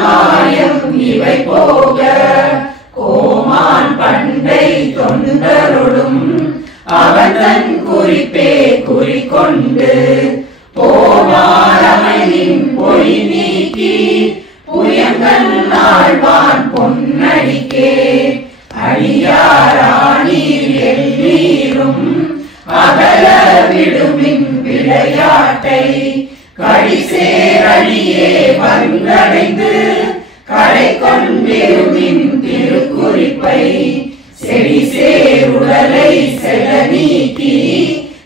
மாயம் இவை போக கோமான் பண்டை தொண்டருடும் அவன் தன் குறிப்பே குறிக்கொண்டு போவாரமையின் பொய் நீக்கி புயங்கன் ஆழ்வான் பொன்னடிக்கே அடியாராணீர் எல்லீரும் அகல விடுமின் விளையாட்டை கடிசேரடியே வந்தடைந்து கடை கொண்டிருமின் திருக்குறிப்பை செடி சேருடலை செல நீக்கி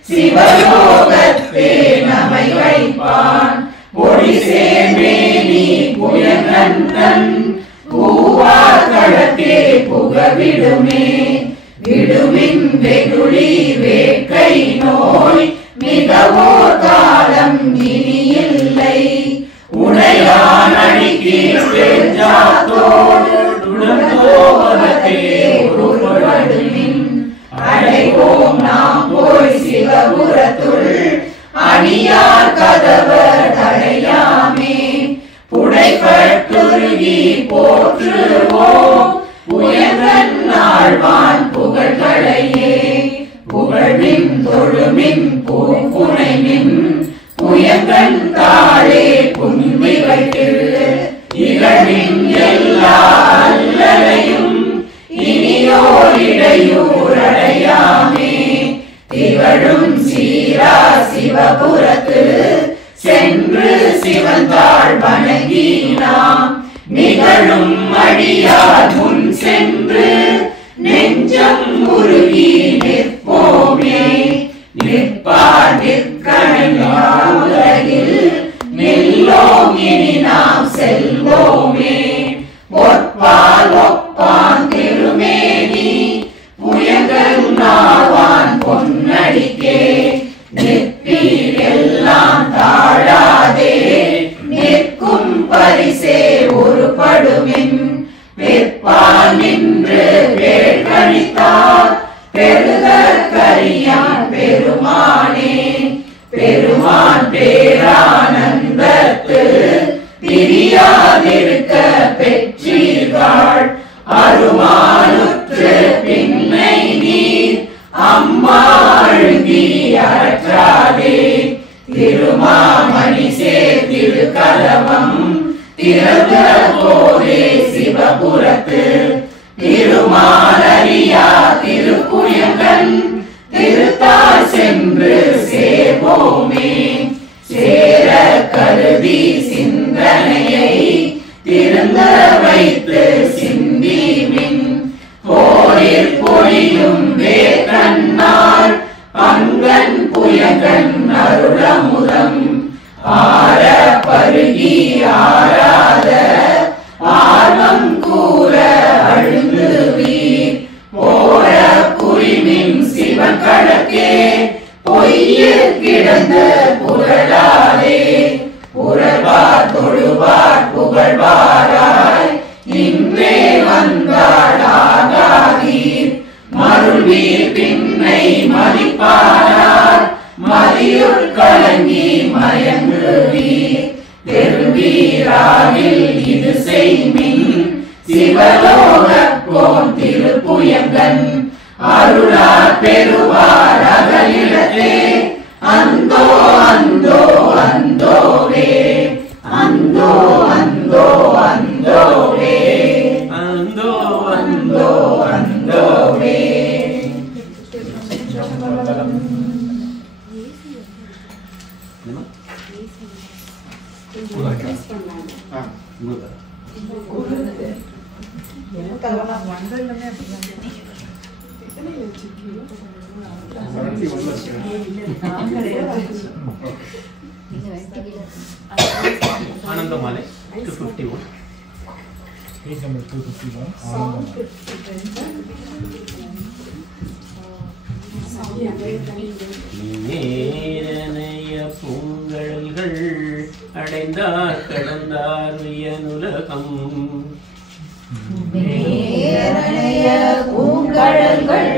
சிவலோகத்தே நமை வைப்பான் பொடி சேர்மேனி புயங்கன் பூவார் களத்தே புக விடுமே விடுமின் வெகுளி வேட்கை நோய் மிகவோ காலம் இனியில்லை உடையான் அடிக்கி அடைவோம் நாம் போய் சிவபுரத்துள் அணியார் கதவர் தடையாமே புடைப்பட்டுருகி போற்றுவோம் புயங்கன் ஆழ்வான் புகழ்களையே புகழ்மின் தொழுமின் பூப்புனைமின் புயங்கன் தாளே புன்மிகைக்கு இகழ்மின் எல்லா அல்லலையும் இனியோரிடையூரடையாமே திகழும் சீரா சிவபுரத்து சென்று சிவந்தாள் வணங்கி நாம் நிகழும் அடியார் முன் சென்று நெஞ்சம் உருகி நிற்போமே நிற்பார் நிற்கணையா உலகில் நில்லோம் இனி நாம் செல்வோம் பிரியாதிருக்க பெற்றீர்கள் அருமானுற்று பின்னை நீர் அம்மா அழுங்கி அற்றாதே திருமாமணி சேர்த்திரு கலவம் திறந்த போதே சிவபுரத்து திருமாலரியா திருப்புயங்கன் திருத்தாள் சென்று சேவோமே சேர கருதி சிந்தனையை திருந்த வைத்து சிந்திமின் போரில் பொழியும் வேற்கண்ணாள் பங்கன் புயங்கன் அருளமுதம் ஆர பருகி ஆராத ஆர்வம் கூற அழுந்து வீர் போர புரிமின் சிவன் கணக்கே பொய்யில் கிடந்து புகழாதே புகழ்வார் தொழுவார் புகழ்வாராய் இன்றே வந்தாடாதீர் மருள்வீர் பின்னை மதிப்பாரார் மதியுள் கலங்கி மயங்குவீர் பெருவீராவில் இது செய்மின் சிவலோகோன் திருப்புயங்கன் அருளார் பெறுவார் அகலிடத்தே அந்தோ அந்தோ அந்தோவே அந்தோ அந்தோ அந்தோவே அந்தோ அந்தோ அந்தோவே. ஆனந்தமாலை 251 Page number 251. Anandamai. நேரனைய பூங்கழல்கள் அடைந்தார் கடந்தார் வியனுலகம் நேரனைய பூங்கழல்கள்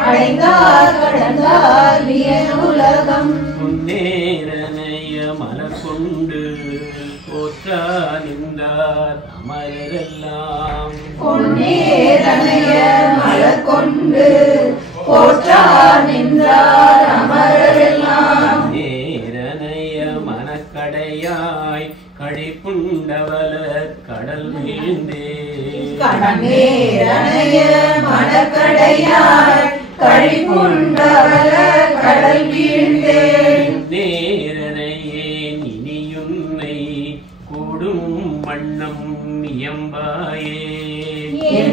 அடைந்தார் கடந்தார் வியனுலகம் முன்னேரனைய மலர் கொண்டு போற்றா நின்றார் அமரரெல்லாம் பொன்னேரனைய மலர் கொண்டு போற்றா நின்றார் அமரரெல்லாம் நேரனைய மனக்கடையாய் கழிப்புண்டவல கடல் வீழ்ந்தே நேரனைய மனக்கடையாய் கழிப்புண்டவல கடல் வீழ்ந்தே நேரனையே இனியுன்னை கூடும் வண்ணம் இயம்பாயே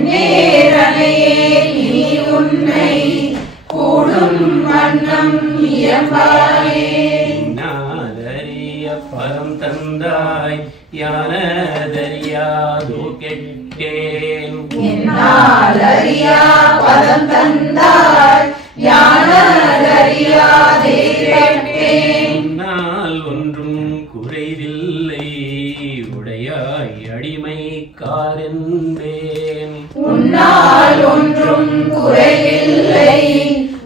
நேரனையே இனி உன்னை கூடும் வண்ணம் இயம்பாயே நாதறிய பரம் தந்தாய் யானதறியாதோ கெட்டேன் என்னாலறியா பதம் தந்தாய் யானதறியாதே கேட்டேன் உன்னால் ஒன்றும் குறைவில்லை உடையாய் அடிமைக்காரென்பேன் உன்னால் ஒன்றும் குறைவில்லை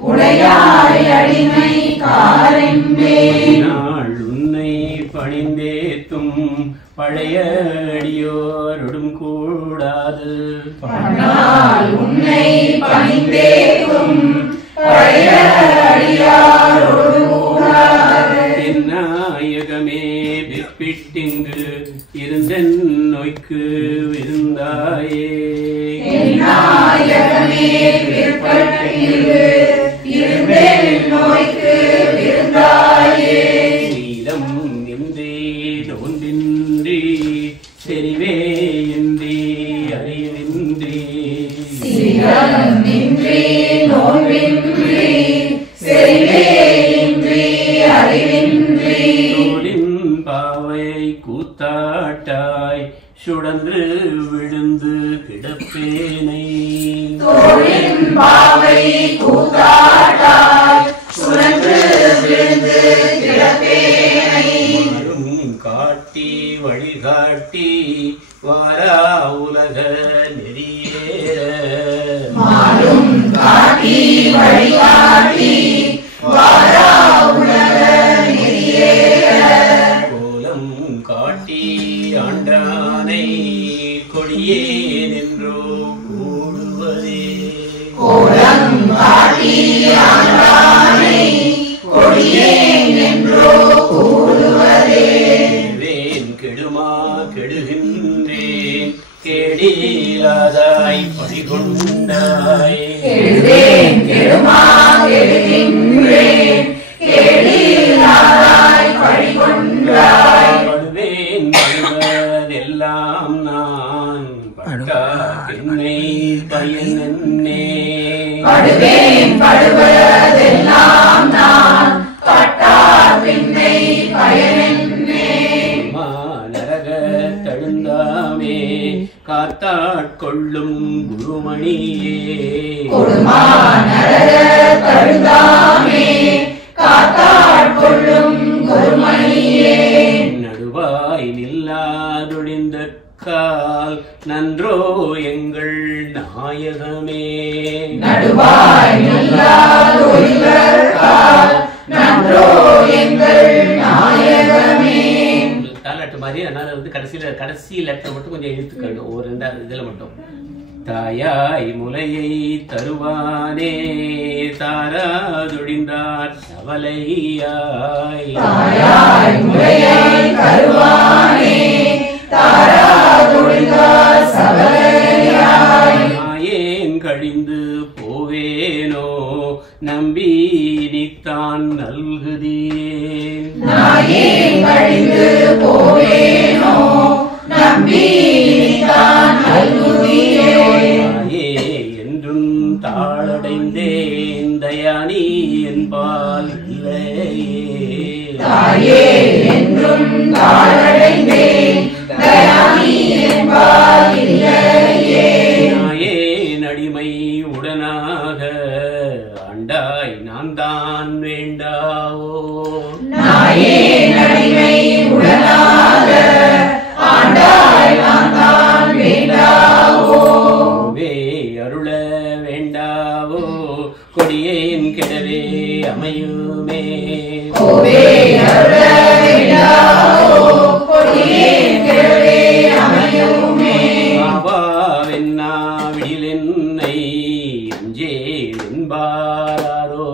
உடையாய் அடிமை காரென்பேன் நாள் உன்னை பணிந்தேத்தும் பழைய அடியோரோடும் கூடாது நாள் உன்னை பணிந்தேக்கும் பழைய அடியாரோடு கூடாது என் நாயகமே விப்பிட்டிங்கு இருந்தென் நோய்க்கு விருந்தாயே என் நாயகமே விற்பட்டிங்கு இருந்தேன் நோய்க்கு விருந்தாயே சீலம் இன்றி நோன்றின்றி செறிவே இன்றி அறிவின்றி சீலம் இன்றி நோன்பின்றி செறிவே இன்றி அறிவின்றி தோளின் பாவை கூத்தாட்டாய் சுடன்று விழுந்து கிடப்பேனை தோளின் பாவை கூத்தாட்டாய் சுழன்று விழுந்து கிடப்பேனை மாறும் காட்டி வழிகாட்டி வாரா உலக நெறியேற மாறும் காட்டி வழிகாட்டி வாரா உலக நெறியேற கோலம் காட்டி ஆண்டானை கொடியே நின்றோ கூடுவதே கோலம் காட்டி ஆண்டானை கொடியே நின்றோ கூடுவதே வேன் கெடுமா கெடுகின்றேன் கேடிலாதாய் பழிகொண்டாய் கெடுவேன் கெடுமா கெடுகின்றேன் கேடிலாதாய் பழிகொண்டாய் படுவேன் படுவதெல்லாம் நான் பட்டா என்னை பயனே படுவேன் படுவதெல்லாம் நான் பட்டா பின்னை பயனென்னே நரக தழுந்தாமே காத்தாட்கொள்ளும் குருமணியே கொடுமா நரக தழுந்தாமே காத்தாட்கொள்ளும் குருமணியே நடுவாய் நில்லாதொழிந்த கால் நன்றோ எங்கள் நாயகமே நடுவாய் நில்லாதொழிந்தால் நன்றோ எங்கள் நாயகமே தாலாட்டு மாதிரி அதனால கடைசி லெட்டர் மட்டும் கொஞ்சம் இழுத்துக்கணும் ஒரு ரெண்டாவது இதுல மட்டும் தாயாய் முலையை தருவானே தாராதொழிந்தார் சவலையாய் தாயாய் முலையை தருவானே தாராதொழிந்தார் சவலையாய் நாயேன் கழிந்து போவேனோ நம்பி நீத்தான் நல்குதியேன் நாயேன் கழிந்து போவேனோ நம்பி நீத்தான் நல்குதியேன் தாயே என்றும் தாளடைந்தேன் தயானி என்பால் இல்லையே தாயே என்றும் தாழடைந்தேன் தயானி என்பால் இல்லையே நாயேன் அடிமை உடனாக ஆண்டாய் நான் தான் வேண்டாவோ நாயேன் அடிமை உடனாக ஆண்டாய் நான் தான் வேண்டாவோ வே அருள வேண்டாவோ கொடியேன் கெடவே அமையுமே கோவே அருள வேண்டாவோ கொடியேன் கெடவே அமையுமே ஆவாவென்னா விடிலென்னை அஞ்சே என்பாரோதான்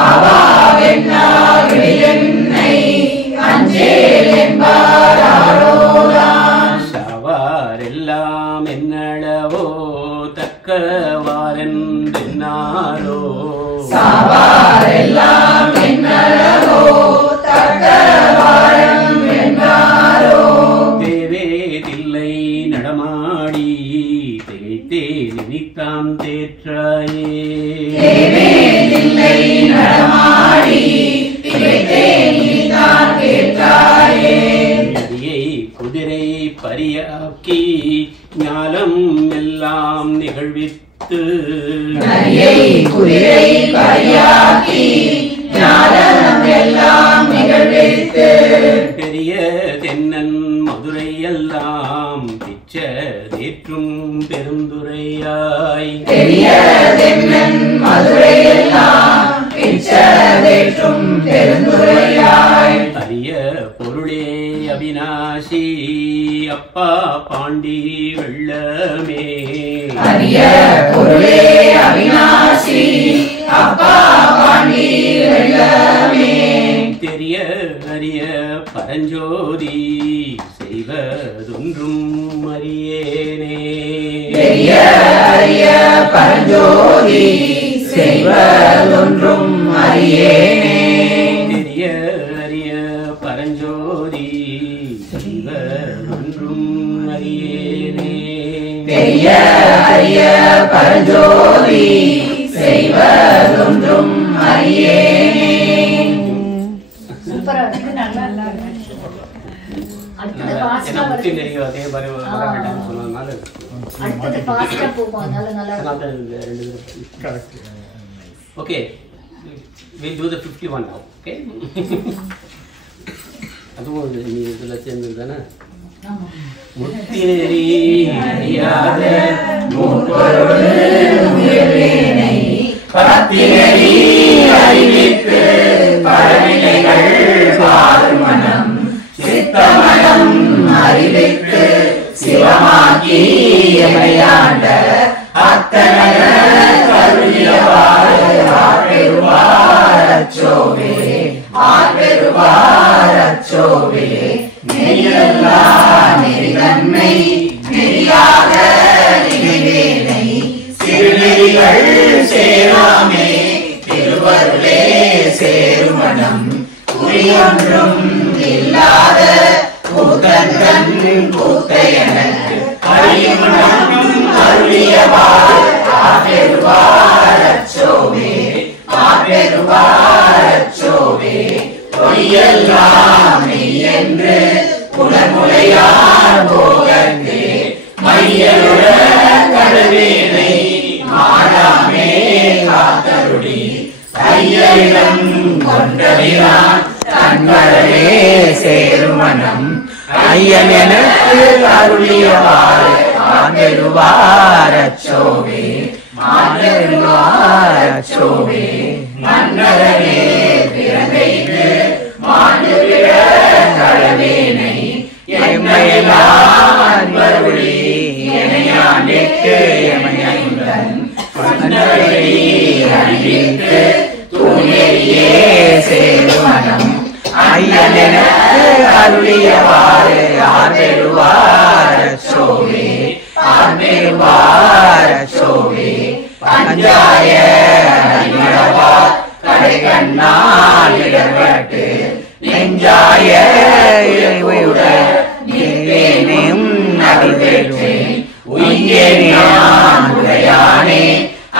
ஆவாவென்னா விடிலென்னை அஞ்சேல் என்பாரோதான் சவாரெல்லாம் என்னளவோ தக்கவாரென்னாரோ சாவாரெல்லாம் என்னளவோ தக்கவாரம் என்றாரோ தேவே தில்லை நடமாடி திகைத்தே நினைத்தாம் தேற்றாயே தேவே தில்லை நடமாடி திகைத்தே நீதான் கேட்டாயே நதியை குதிரை பரியாக்கி ஞாலம் எல்லாம் நிகழ்வித்து நரியை குதிரை பரியாக்கி ஞானம் எல்லாம் நிகழ்வித்து பெரிய தென்னன் மதுரை எல்லாம் பிச்சதேற்றும் பெருந்துரையாய் பெரிய தென்னன் மதுரையெல்லாம் பிச்சதேற்றும் பெருந்துரையாய் அரிய பொருளே அவிநாசி அப்பா பாண்டி வெள்ளமே அரிய பொருளே அவிநாசி அப்பா பாண்டி வெள்ளமே தெரிய அரிய பரஞ்சோதி செய்வதொன்றும் அறியேனே பெரிய அரிய பரஞ்சோதி செய்வதொன்றும் அறியேனே தெரிய அரிய பரஞ்சோதி செய்வதொன்றும் அறியேனே பெரிய அரிய பரஞ்சோதி செய்வதொன்றும் அறியேனே சூப்பரா இருக்கு நல்லா அடுத்தது ஃபாஸ்டா முத்தி வருது நெறிய அதே மாதிரி வேண்டாம்னு சொன்னதுனால அடுத்தது ஃபாஸ்டா போகும் அதனால நல்லா இருக்கு Correct. Okay, we'll do the 51 now. Okay. அதுவும் நீ இதுல சேர்ந்தது தானே முத்தி நெறி அறியாத பத்தினி அறிவித்து பரநிலைகள் பாருமணம் சித்தமனம் விளையாண்ட அத்தனை கருளியவாறு ஆர்பெருவார் அச்சோவே ஆர்பெருவார் அச்சோவே நெறியல்லா நெறிதன்மை நெறியாக நினைவேனை சிறுநெறிகள் சேராமே திருவருளே சேருமணம் குறியொன்றும் இல்லாத கூத்தன் கூத்தை எனக்கு அறியுமணம் அருளியவார் ஆர்பெருவார் அச்சோவே ஆர்பெருவார் அச்சோவே பொய்யெல்லாம் மெய்யென்று புலமுலையார் போகந்தே மையலுற கடவேனை மாறாமே காத்தருடி கையிடம் கொண்டவிரான் தன்வரவே சேருமணம் ஐயன் எனக்கு அருளியவாறு ஆர்பெருவார் அச்சோவே ஆர்பெருவார் அச்சோவே மன்னரனே பிறந்தைக்கு மாண்டுவிட கடவேனை எம்மையெல்லாம் அன்பருளி எனையாண்டிற்கு எமையன் மன்னரடி அன்பிற்கு தூணெறியே சேருமணம் ஐயன் எனக்கு அருளியவாறு ஆர்பெருவார் அச்சோவே ஆர்பெருவார் அச்சோவே பஞ்சாய அடிமரவார் கடைகண்ணால் இடர்பட்டு நெஞ்சாய இறைவையுடன் நின்றேனும் நடிவேற்றேன் உய்யேனான் உடையானே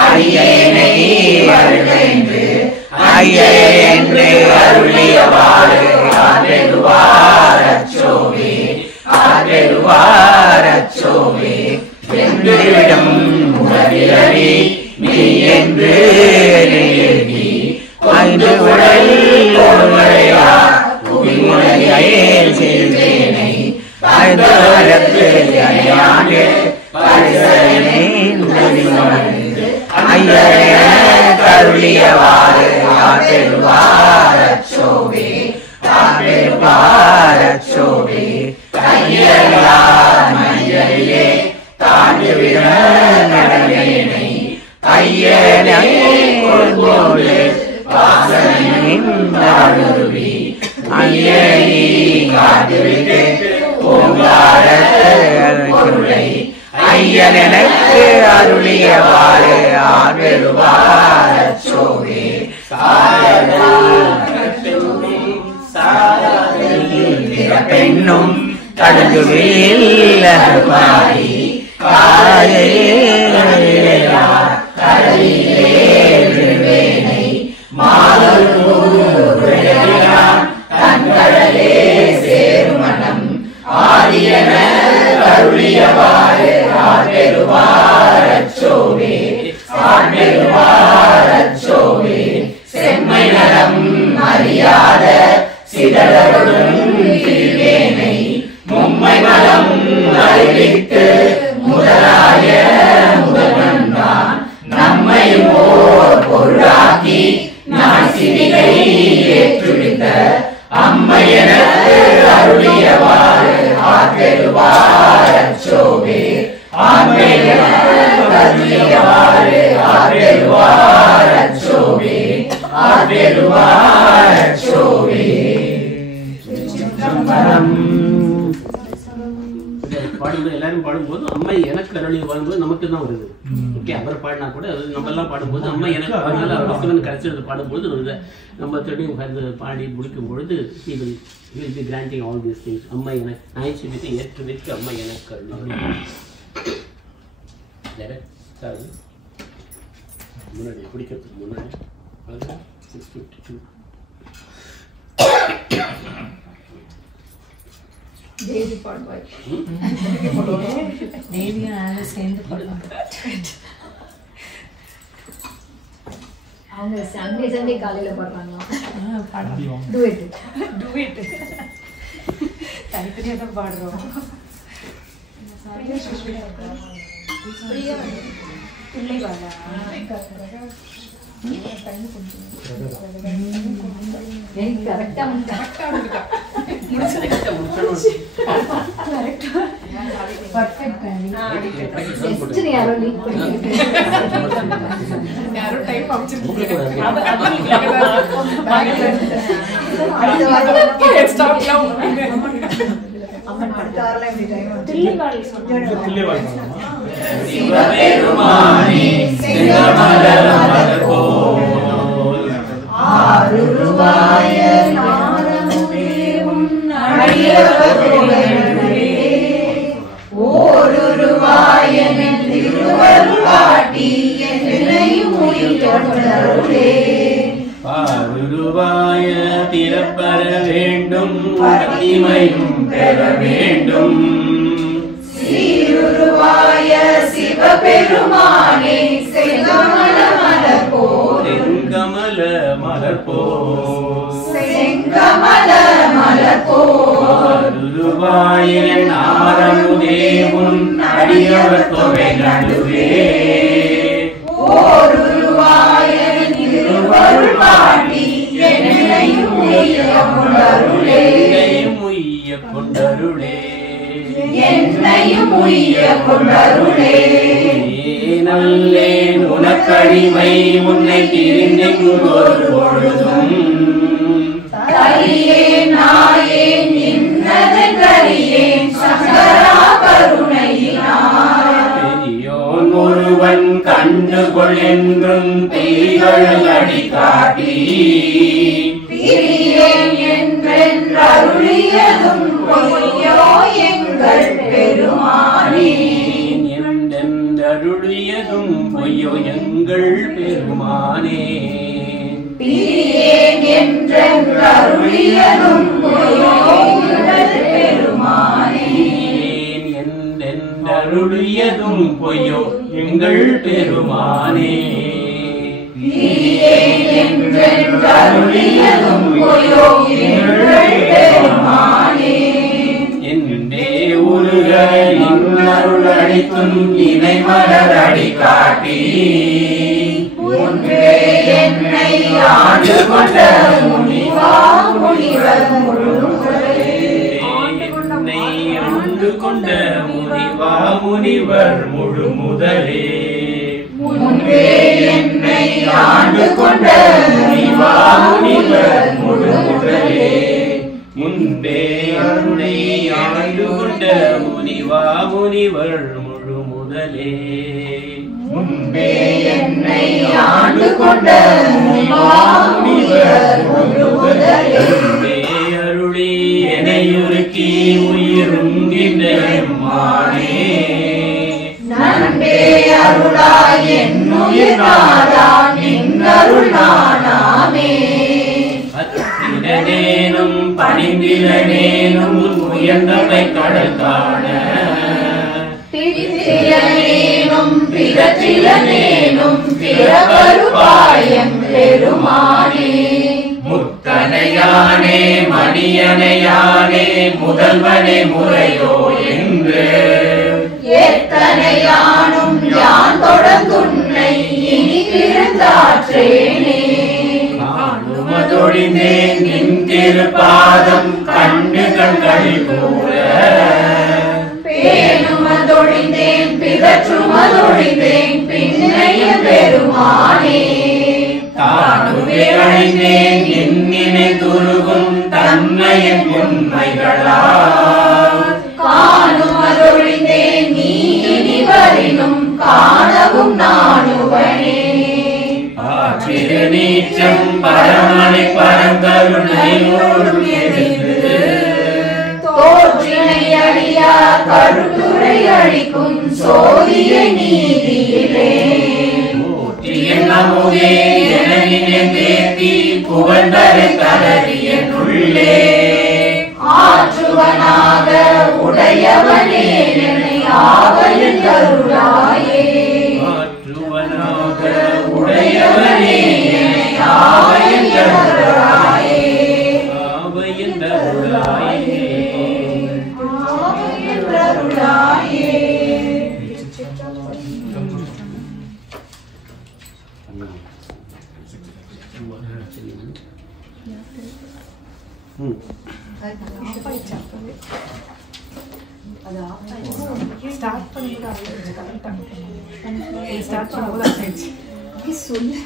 ஐயனை அருளென்று ஐயென்று அருளியவாறு ஆர்பெருவார் அச்சோவே ஆர்பெருவார் அச்சோவே வென்றுவிடும் உடலிலறி நீ என்று எழுதி ஐந்து உடல் ஒருவரையா உயிரை செய்தேனை ஐந்து அணியாண்டு பரிசனை ஐயனே கருளியவாறு ஆர்பெருவார் அச்சோவே ஆர்பெருவார் அச்சோவே கையெல்லாம் மஞ்சளிலே தாண்டிவிட நடந்தேனை ஐயனை கொள்வோடு வாசனையின் அருவி ஐயனி காட்டுவிட்டு பொருளை ஐயன் எனக்கு அருளியவாறு ஆர்பெருவார் அச்சோவே பெண்ணும் தடுங்குவில் பாடி கடலிலே தன்கடலே சேருமணம் ஆரியன அருளியவாறு ஆர்பெருவார் அச்சோவே ஆர்பெருவார் அச்சோவே செம்மை நலம் அறியாத சிதறலும் தீவேனை மும்மை மலம் அறிவித்து முதலாய முதல்வன்தான் நம்மையும் ஓர் பொருளாக்கி நான் சிவிகை ஏற்றுவித்த அம்மை எனக்கு அருளியவாறு ஆர்பெருவார் அச்சோவே ஆர்பெருவாறு ஆர்பெருவார் அச்சோவே ஆர்பெருவார் அச்சோவே. பாடும்போது எல்லாரும் பாடும்போது அம்மை எனக்கு அருளி பாடும்போது நமக்கு தான் வருது. ஓகே, அவர் பாடினா கூட அது நம்ம எல்லாம் பாடும்போது அம்மை எனக்கு சிவன் கரைச்சது பாடும்போது வருது. நம்ம திரும்பியும் வந்து பாடி முடிக்கும் பொழுது he will be granting all these things. அம்மை எனக்கு நாய்ச்சிவிட்டு ஏற்றுவிட்டு அம்மை எனக்கு அருளி. முன்னாடி குடிக்கிறதுக்கு முன்னாடி 652 தேவி பாடுவாய். தேவியும் நானும் சேர்ந்து பாடுவாங்க. அவங்க சண்டே காலையில பாடுறாங்களா? டூயட் தனித்தனியாக தான் பாடுறோம். பிள்ளை பாடா கரெக்டா பர்ஃபெக்ட் டைமிங். Just யாரோ லீக் பண்ணிட்டு யாரோ டைப் அமைச்சிருக்கீங்க. அம்மன் படுத்தாரல இந்த டைம். தில்லைவாழி சொன்னாங்க. சிவபெருமானே செங்கமலர் மலர் போல் ஆருருவாய நாரமுதே உன் அடியவர் புகழே ஓருருவாய நின் திருவருள் காட்டி என்னையும் உயிர்த்தருளே ஆருருவாய திறப்பர வேண்டும் மகிமையும் பெற வேண்டும் சீருருவாய சிவபெருமானே செங்கமல மலர் போல் செங்கமல மலர் போல் செங்கமல மலர் போல் ஆருருவாய நாரமுதே உன் அடியவர் தொகை நடுவே ஓருருவாய திருவருள் காட்டி என்னையும் உய்ய கொண்டருளே என்னையும் உய்ய கொண்டருளே என்னையும் உய்ய கொண்டருளே நல்லேன் உனக்கடிமை உன்னை பிரிந்தெங்கும் ஒரு பொழுதும் கரியேன் நாயேன் இன்னதென்றறியேன் சங்கரா கருணையினார் பெரியோன் ஒருவன் கண்டுகொள் என்றும் தீகள் அடி காட்டி பிரியேன் என்றென்றருளியதும் பொய்யோ எங்கள் பெருமானே அருளியதும் பொய்யோ எங்கள் பெருமானே பிரியேன் என்றென்றருளியதும் பொய்யோ எங்கள் பெருமானே அருளியதும் பொய்யோ எங்கள் பெருமானே பிரியேன் என்றென்றருளியதும் பொய்யோ எங்கள் பெருமானே என்னே உருக இன்னருள் அடித்தும் இணை மலர் அடி காட்டி ஒன்றே என்னை ஆண்டு கொண்ட முனிவா முனிவர் முழுமுதலே என்னை ஆண்டு கொண்ட முனிவா முனிவர் முழு முதலே முன்பே என்னை ஆண்டு கொண்ட முனிவா முனிவர் முழுமுதலே முன்பே அருணை ஆண்டு கொண்ட முனிவா முனிவர் முழு முதலே முன்பே என்னை ஆண்டு கொண்ட முனிவா முனிவர் முழுமுதலே முன்பே அருளி எனையுருக்கி உயிருங்கின்ற மானே நன்பே அருளாய் என்னுயிர் நாதா நின்னருள் நானாமே அத்திரனேனும் பணிந்திலனேனும் உயர்ந்தவை கடல் காண பித்தியனேனும் பிறற்றிலனேனும் பிறவருபாயம் பெருமானே முத்தனையானே மணியனையானே முதல்வனே முறையோ என்று எத்தனையானும் யான் தொடர்ந்துன்னை இனி பிறந்தாற்றேனே காணுமதொழிந்தேன் நின் திருப்பாதம் கண்டு கண்களில் கூற பேணுமதொழிந்தேன் பிதற்றுமதொழிந்தேன் பின்னைய பெருமானே தானுவே அழிந்தேன் என்னினை துருகும் தன்மையின் உண்மைகளால் காணுமதொழிந்தேன் நீ இனி வரினும் காணவும் நானுவனே ஆற்றிரு நீச்சம் பரமனை பரந்தருணையோடும் எதிர்த்து தோற்றினை அடியா கருத்துரை அழிக்கும் சோதிய நீதியிலே நமோதே எனவினை தேத்தி புகழ்ந்தரை கலரியனுள்ளே ஆற்றுவனாக உடையவனே என்னை ஆவலில் அருளாயே ஆற்றுவனாக உடையவனே என்னை ஆவையில் அருளாயே ஆவையில் அருளாயே ஆவலில் அருளாயே ஸ்டார்ட் பண்ணும்போது ஸ்டார்ட் பண்ணும்போது ஆயிடுச்சு சொல்லு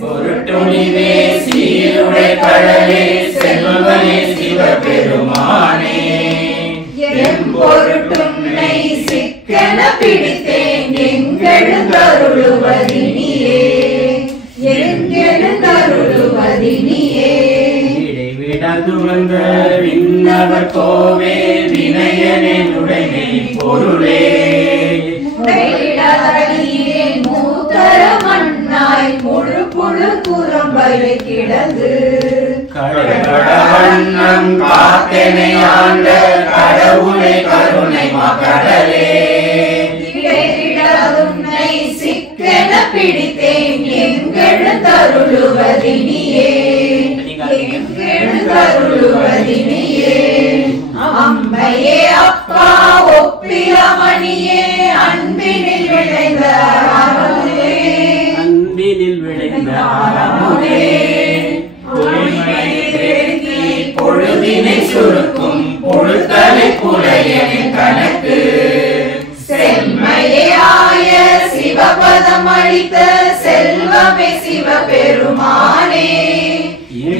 பொருட்டுணிவே சீருடை கடலே செல்வமே சிவபெருமானே எம்பொருட்டுன்னை சிக்கன பிடித்தேன் எங்கெழுந்தருளுவதினியே எங்கெழுந்தருளுவதினியே இடைவிடாது வந்த விண்ணவர் கோவே வினயனுடைமை பொருளே மூத்தர மண்ணாய் முழு புழு குரம்பை கிடந்து கடவண்ணம் காத்தனை ஆண்ட கடவுளை கருணை மகடலே உன்னை சிக்கன பிடித்தேன் எங்கெழுந்தருளுவதினியே எங்கெழுந்தருளுவதினியே அம்மையே அப்பா ஒப்பிலமணியே அன்பினில் விளைந்த அறமுதே அன்பினில் விளைந்த அறமுதே பொழுதினை சுருக்கும் பொழுத்தலை புலையனின் கணக்கு செம்மையாய சிவபதம் அளித்த செல்வமே சிவபெருமானே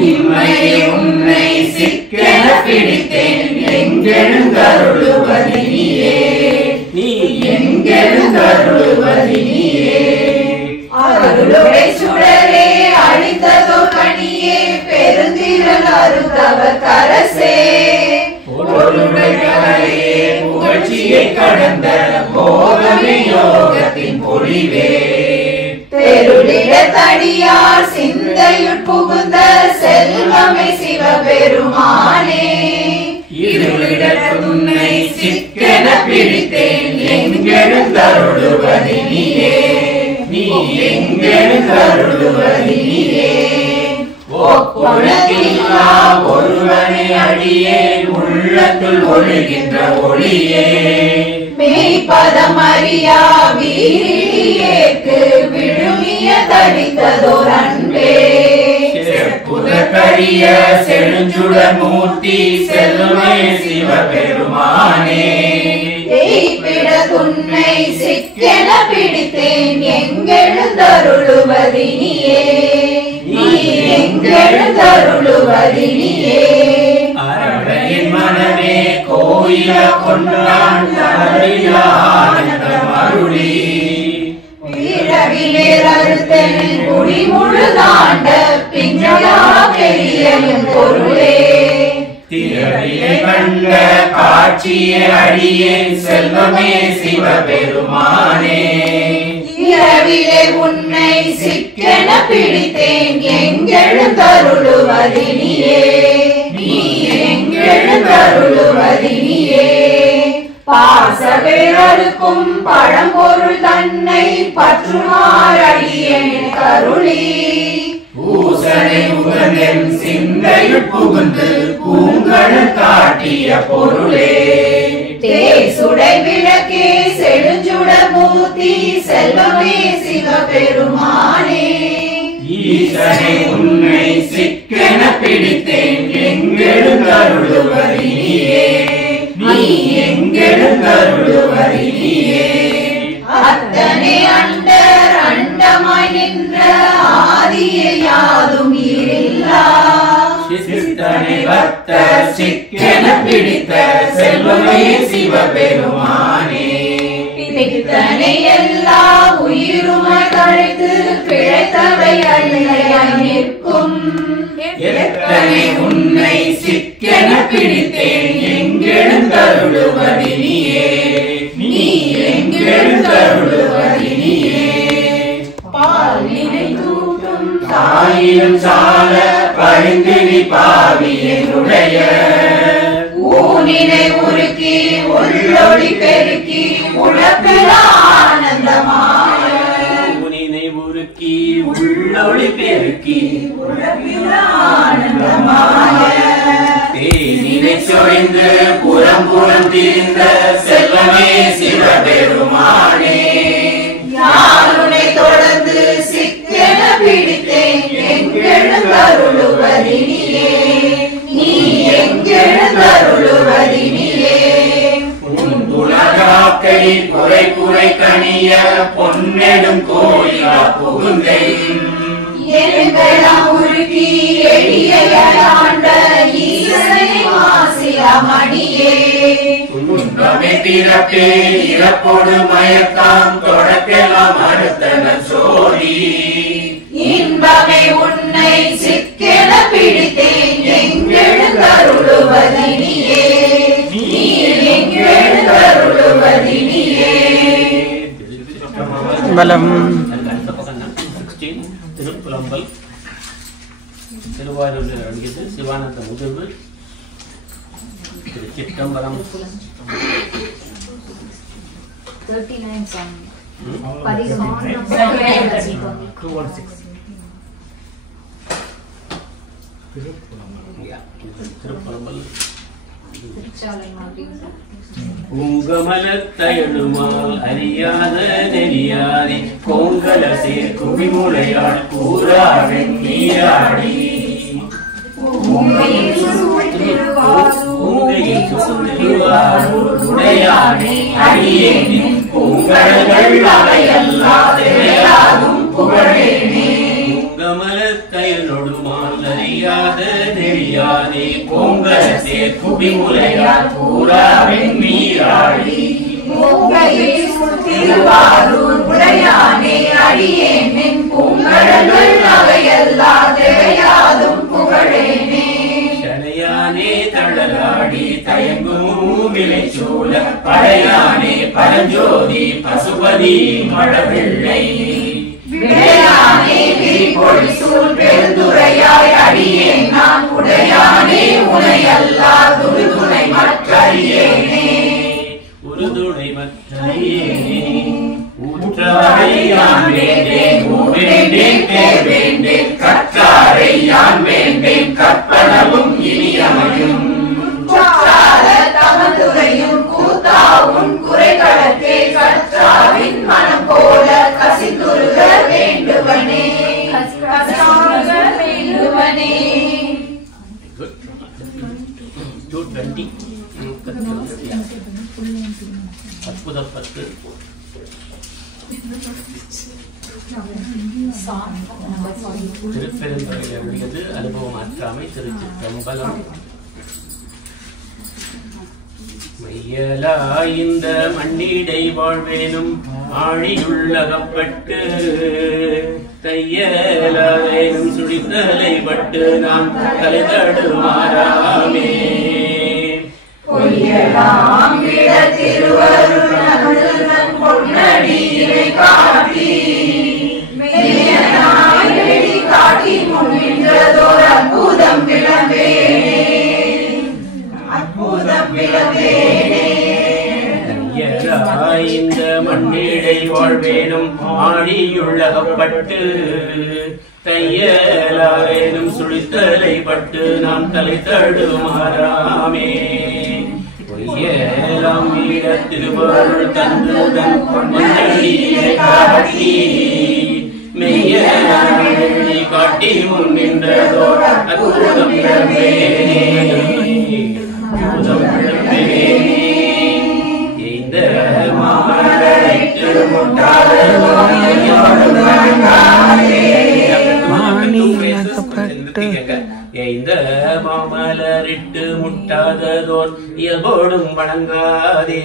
இம்மையை உன்னை சிக்கன பிடித்தேன் எங்கெழுந்தருளுவதினியே நீ எங்கெழுந்தருளுவதினியே அருளுடை சுடரே அழித்ததோ கனியே பெருந்திரள் அருந்தவர் கரசே பொருளுடையே புகழ்ச்சியை கடந்த போகமே யோகத்தின் பொழிவே தெருளிட தடியார் சிந்தையுட் புகுந்த செல்வமே சிவபெருமானே இருளிட உன்னை சிக்கன பிடித்தேன் எங்கெழுந்தருளுவதினியே நீ எங்கெழுந்தருளுவதினியே ஒப்புணத்தில்லா ஒருவனை அடியே உள்ளத்துள் ஒழுகின்ற ஒளியே மெய்ப்பதம் அறியா வீரிலியேக்கு விழுமிய தடித்ததோர் அன்பே செப்புதற்கரிய செழுஞ்சுட மூர்த்தி செல்வமே சிவபெருமானே எய்பிட துன்னை சிக்கென பிடித்தேன் எங்கெழுந்தருளுவதினியே நீ எங்கெழுந்தருளுவதினியே அரடையின் மனமே கோயில கொண்டான் அருளி வீரவிலேரறுத்தன் குடி முழுதாண்ட பிஞ்சலா பெரியனும் பொருளே திரவிலே கண்ட காட்சியை அடியே செல்வமே சிவபெருமானே இரவிலே உன்னை சிக்கென பிடித்தேன் எங்கெழுந்தருளுவதினியே நீ எங்கெழுந்தருளுவதினியே பாசவேரருக்கும் பழம்பொருள் தன்னை பற்றுமாறடியேன் கருளி பூசனை உகந்தென் சிந்தையுட் புகுந்து பூங்கழு காட்டிய பொருளே தேசுடை விளக்கே செழுஞ்சுட மூர்த்தி செல்வமே சிவபெருமானே ஈசனை உன்னை சிக்கென பிடித்தேன் எங்கெழுந்தருளுவதினியே நீ எங்கெழுந்தருளுவதினியே அத்தனை அண்டர் அண்டமாய் நின்ற ஆதியை யாதும் இல்லா சித்தனை பக்த சிக்கென பிடித்த செல்வமே சிவபெருமானே பித்தனை எல்லா உயிருமாய் தழைத்து பிழைத்தவை அல்லையாய் நிற்கும் எத்தனை உன்னை சிக்கென பிடித்தேன் எங்கெழுந்தருளுவதினியே நீ எங்கெழுந்தருளுவதினியே பால் நினைத்தூட்டும் தாயிலும் சால பரிந்தினி பாவியனுடைய ஊனினை உருக்கி உள்ளொளி பெருக்கி உழப்பில ஆனந்தமாய உனினை உருக்கி உள்ளொளி பெருக்கி உழப்பில ஆனந்தமாய தேனினை சொரிந்து புறம் புறம் திரிந்த செல்வமே சிவபெருமானே யாருனை தொடர்ந்து சிக்கென பிடித்தேன் எங்கெழுந்தருளுவதினியே நீ புதுவை கணிய பொன்னெடும் கோயிலா புகுந்தேன் எருங்கெல்லாம் உருக்கி எளியாண்ட ஈசனை மாசிலாமணியே துன்பமே பிறப்பே இறப்போடு மயக்கம் தொடக்கெல்லாம் அடுத்தன சோதி இன்பமே உன்னை சிக்கென பிடித்தேன் எங்கெழுந்தருளுவதினியே நீ எங்கெழுந்தருளுவதினியே பலம் திருப்புலம்பல் திருவாரூரில் அணுகியது சிவானந்த முதிர்வு திருச்சிற்றம்பலம் 39 song. திருப்புலம்பல் பூங்கமலத்தயழுமால் அறியாத நெறியாதி கோங்கல சேர் குவிமுளையாள் கூறாவின் நீராடி உடையாடி அடியேனின் பூங்கழல்கள் அவையல்லாதெல்லாம் புகழேனே பூங்கமலத்தயலொடுமால் அறியாத நெறியாதி கோங்கல சேர் குவிமுளையாள் கூறாவின் நீராடி திருவாரூர் உடையானே அடியேனின் பூங்கழல்கள் அவையல்லாதெல்லாம் புகழேனே சடையானே தழலாடி தயங்கும் விளைச்சூல பழையானே பரஞ்சோதி பசுபதி மழவிள்ளை விளையானே விரிபொழிசூழ் பெருந்துரையாய் அடியேன் நான் உடையானே உனையல்லாது உறுதுணை மற்றறியேனே உறுதுணை மற்றறியேனே ஊற்றாரை யான் வேண்டேன் வேண்டேன் பேர் வேண்டேன் கற்றாரை யான் வேண்டேன் கற்பனவும் இனியமையும் குற்றால தமதுரையும் கூத்தாவும் குறைகளற்கே கற்றாவின் மனம் போல கசிந்துருக வேண்டுவனே வேண்டுவனே 220 அற்புதப்பட்டு திருப்பெருந்துறையில் அருளியது அனுபவம் ஆற்றாமை திருச்சிற்றம்பலம் மையலா இந்த மண்ணிடை வாழ்வேனும் ஆழியுள்ளகப்பட்டு தையலாவேனும் சுழித்தலை பட்டு நாம் தலை தடுமாறாமே பொய்யலாம் விட திருவருள் பொன்னடியினை காட்டி மெய்யனாய் வெளி காட்டி முன்னின்றதோர் அற்புதம் விளம்பேனே அற்புதம் விளம்பேனே இந்த மண்ணிடை வாழ்வேனும் ஆழியுள்ளகப்பட்டு தையலாவேனும் சுழித்தலை பட்டு நாம் தலை தடுமாறாமே பொய்யலாம் வீட திருவருள் தந்துதன் பொன்னடியினை காட்டி மெய்யனாய் காட்டி முன் நின்றதோர் அற்புதம் விளம்பேனே அற்புதம் விளம்பேனே இந்த மாமலைக்கு இந்த மாமலரிட்டு முட்டாததோர் இயல்போடும் வணங்காதே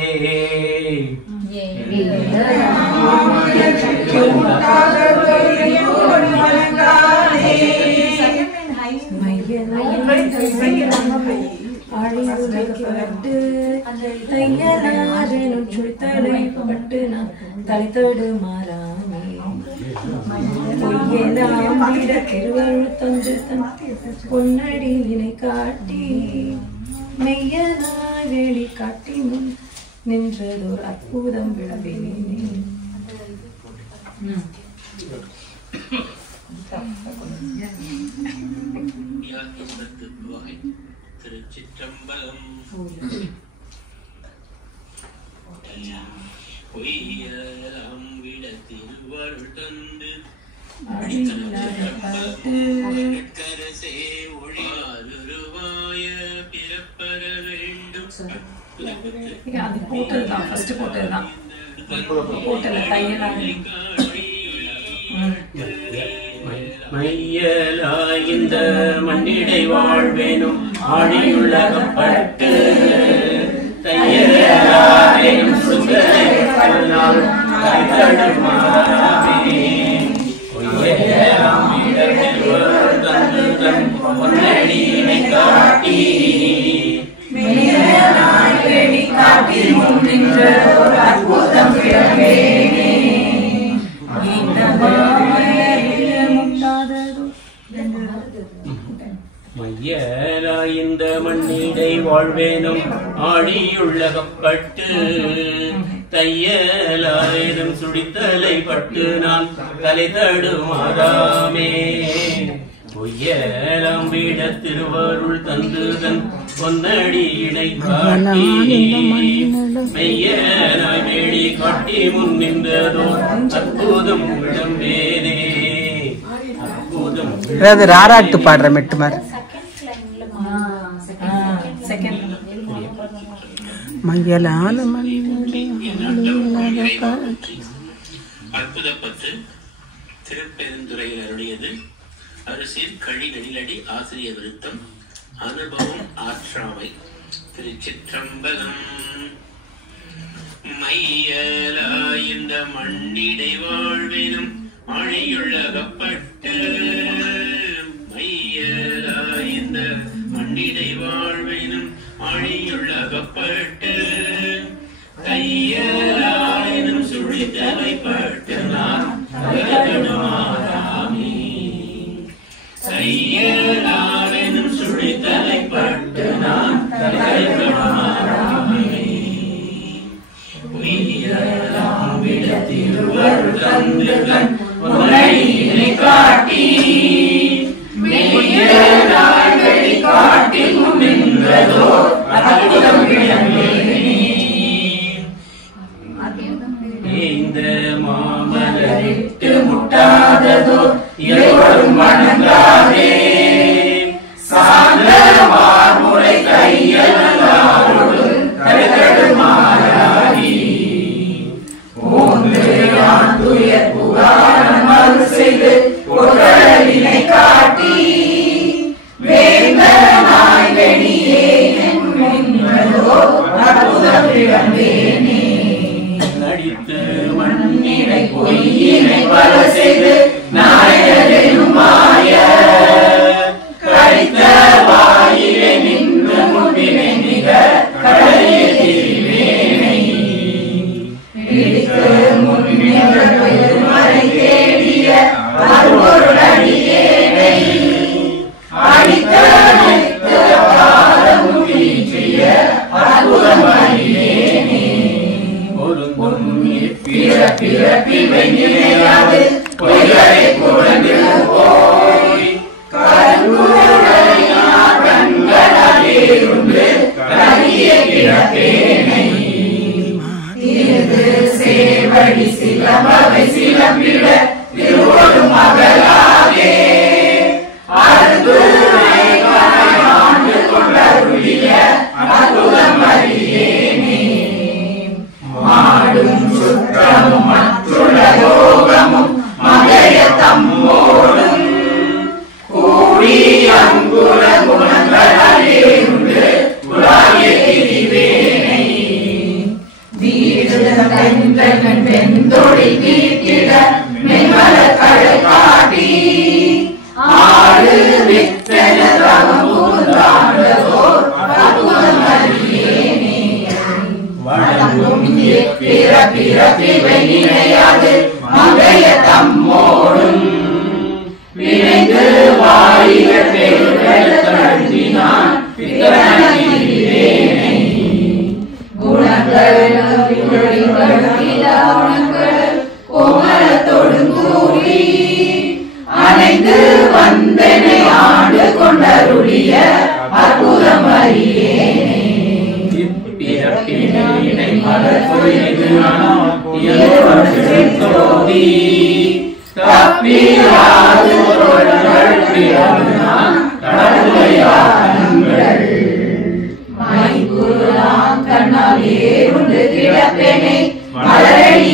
ஆழியுலகப்பட்டு தையலாரெனும் சுழித்தலைப்பட்டு நான் தலைத்தோடு மாறாமே பொய்யெல்லாம் விட திருவருள் தந்து தன் பொன்னடியினை காட்டி மெய்யனாய் வெளி காட்டி முன் நின்றதோர் அற்புதம் விளம்பினே. திருச்சிற்றம்பலம் பொய்யலாம் விட திருவருள் தந்து கரசே ஒழிவாய பிறப்பர வேண்டும் அது போட்டதுதான் ஃபர்ஸ்ட் போட்டதுதான் மையலாய் இந்த மண்ணிடை வாழ்வேனும் ஆழியுலகப்பட்டு தையலாயும் சுகனாலும் கைதடுமாறாமே பொய்யலாம் இடத்தில் தந்துதன் பொன்னடியினை காட்டி காட்டி முன் நின்றதோர் அற்புதம் பிறந்தேனே மையலாய் இந்த மண்ணிடை வாழ்வேனும் ஆழியுள்ளகப்பட்டு தையலாயிரம் சுடித்தலை பட்டு நான் தலை தடுமாறாமே பொய்யலாம் வீட திருவருள் தந்துதன் பொன்னடியினை காட்டி மெய்யனாய் வேடி காட்டி முன் நின்றதோ அற்புதம் விளம்பேனே அற்புதம். அதாவது ராராட்டு பாடுற மெட்டு மாதிரி மையலான அற்புதப்பத்து திருப்பெருந்துறையில் அருளியது அரசியல் கழி நெடிலடி ஆசிரிய விருத்தம் அனுபவம் ஆற்றாமை. திருச்சிற்றம்பலம். மையலாய் இந்த மண்ணிடை வாழ்வேனும் ஆழியுள்ளகப்பட்டு மையலாய் இந்த மண்ணிடை வாழ்வேனும் ஆழியுள்ளகப்பட்டு கையலாயினும் சுழித்தலைப்பட்டு நான் தகடுமாறாமே கையலாயினும் சுழித்தலைப்பட்டு நான் தகடுமாறாமே உயிரெல்லாம் விட திருவருள் தந்துதன் பொன்னடியினை காட்டி மெய்யலாய் வெளி காட்டி முன் நின்றதோ அற்புதம் விளம்பேனே இந்த மாமலரிட்டு முட்டாததோ எவரும் வணங்காதே சார்ந்த மார்முறை கையலாரோடு தடுமாறாகி ஓந்துயான் துயர் புகாரம் மறு செய்து பொருளினை காட்டி வேந்தனாய் வெளியே நின்றதோ அற்புதம் விளம்பேனே நடித்து மண்ணினை பொய்யினை பல செய்து நாயகனும் மாய கடித்த வாயிலே நின்று முன்பினை மிக கடலிய தீவேனை இடித்து முன்னின்ற பெருமறை தேடிய அருளடியேனை அடித்த காலம் வீற்றிய அற்புதம் அறியேனே பிறப்பிவை நிலையாது பொய்களை புகழ்ந்து போய் கண்களாலேருந்து கரிய கிடப்பேனை தீர்ந்து சேவடி சிலம்பவை சிலம்பிட திருவோடு மகளாகே அருந்துரை ஆண்டு கொண்டருளிய அற்புதம் அறியேனே மாடும் சுற்றமும் மற்றுள்ள யோகமும் மகைய தம்மோடும் கூடி அங்குல குணங்களிலிருந்து உலாகிய திரிவேனை வீடுதன் வெந்தொழி வீட்டிட மென்மல கடல் காட்டி ஆடு வித்தனதகம் புகுந்தாண்டதோ அற்புதம் அறியேனே வணங்கும் பிறப்பிவை நினையாது மங்கைய தம்மோடும் விரைந்து வாயில பெருவெழுத்தழுத்தினான் பித்தனை குணங்கள் கோமலத்தோடு கூறி அணைந்து வந்தனை ஆண்டு கொண்டருளிய அற்புதம் அறியேனே பிறப்பினை மலர் பொய்து தோதி தப்பியாது பொருள்கள் பிறந்தான் கடவுளையாங்கள் மைகுலாம் கண்ணால் ஏறுண்டு கிடப்பேனை மலரடி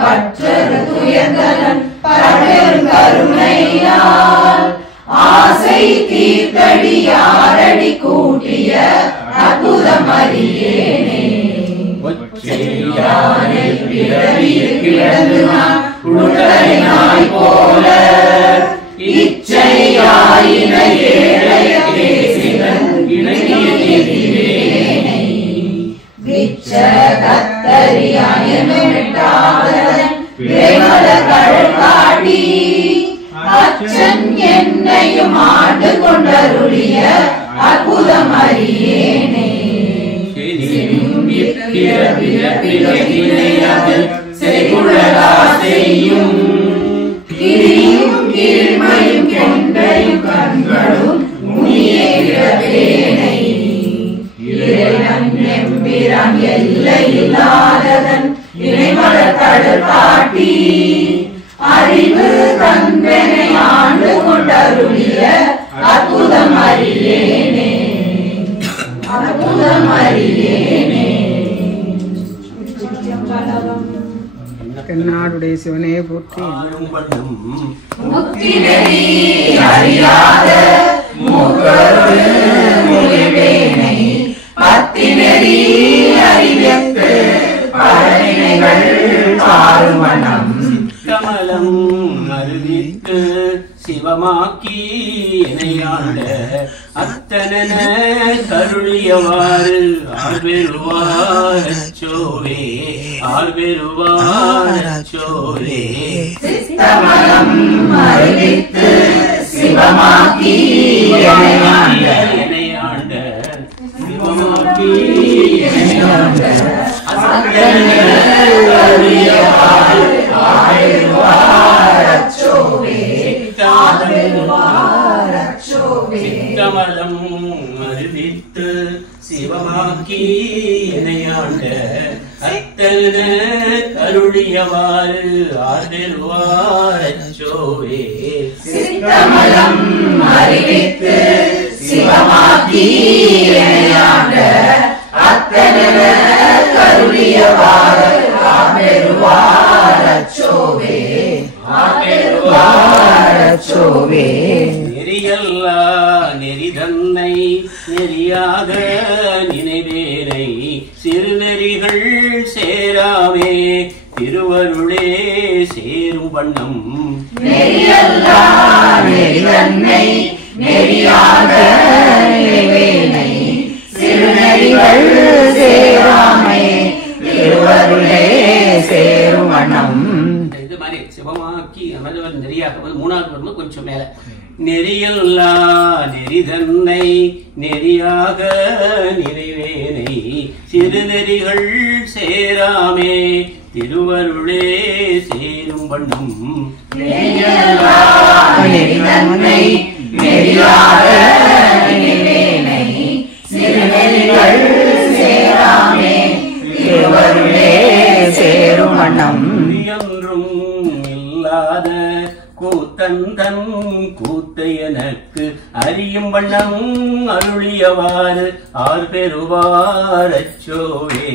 பற்றது துயர்ந்தனன் பரம்பெருங்கருணையால் ஆசை தீர்த்தடி யாரடி கூட்டிய அற்புதம் அறியேனே. ஒற்றையானை பிறவியில் கிடந்து நான் உடலினாய் போல இச்சையாயின ஏழைய தேசிகன் இணையேனை விச்ச கத்தரியாயமிட்டாதன் விரைமலர்கள் காட்டி அச்சன் என்னையும் ஆண்டு கொண்டருளிய அற்புதம் அறியேனே. செய்யும் கிரியும் கீழ்மையும் கெண்டையும் கண்களும் முனியேனை இறைவன் எம்பிரான் எல்லையில்லாததன் இறைமலர் கடல் காட்டி அறிவு தந்தனை ஆண்டு கொண்டருளிய அற்புதம் அறியேனே. அற்புதம் அறியேனே. தென்னாடுடைய சிவனே போற்றி. முக்தி நெறி அறியாத மூக்கரு முகிழ்வேனை பத்தி நெறி அறிவித்து பழனிகள் சாரும் வண்ணம் கமலம் அறிவித்து சிவமாக்கி இணையாண்ட அத்தனன கருளியவாறு ஆர்வெருவாரச்சோவே ஆர்வெருவாரச்சோவே சித்தமலம் அறிவித்து சிவமாக்கி இணையாண்ட சிவமாக்கி இணையாண்ட அத்தனன கருளியவாறு ஆர்வெருவாரச்சோவே சித்தமலம் அறிவித்து சிவமாக்கி இணையாண்ட அத்தன கருளியவாறு ஆர்வெருவாரச்சோவே சித்தமலம் அறிவித்து சிவமாக்கி இணையாண்ட அத்தன கருளியவாறு ஆர்வெருவாரச்சோவே ஆர்வெருவாரச்சோவே. நெறியல்லா நெறிதன்னை நெறியாக நினைவேனை சிறுநெறிகள் சேராமே திருவருளே சேரும் வண்ணம் நெறியல்லா நெறிதன்னை நெறியாக நினைவேனை சிறுநெறிகள் சேராமே திருவருளே சேரும் வண்ணம். இது மாதிரி சிவமாக்கி அமர்ந்தவர் நெறியாக மூணாவது வரும்போது கொஞ்சம் மேல நெறியல்லா நெறிதன்னை நெறியாக நிறைவேனை சிறுநெறிகள் சேராமே திருவருளே சேரும் வண்ணம் நெறியல்லா நெறிதன்னை நெறியாக நினைவேனை சிறுநெறிகள் சேராமே திருவருளே சேரும் வண்ணம். என்றும் இல்லாத கூத்தந்தன் கூத்தை எனக்கு அறியும் வண்ணம் அருளியவாறு ஆர்பெருவாரச்சோவே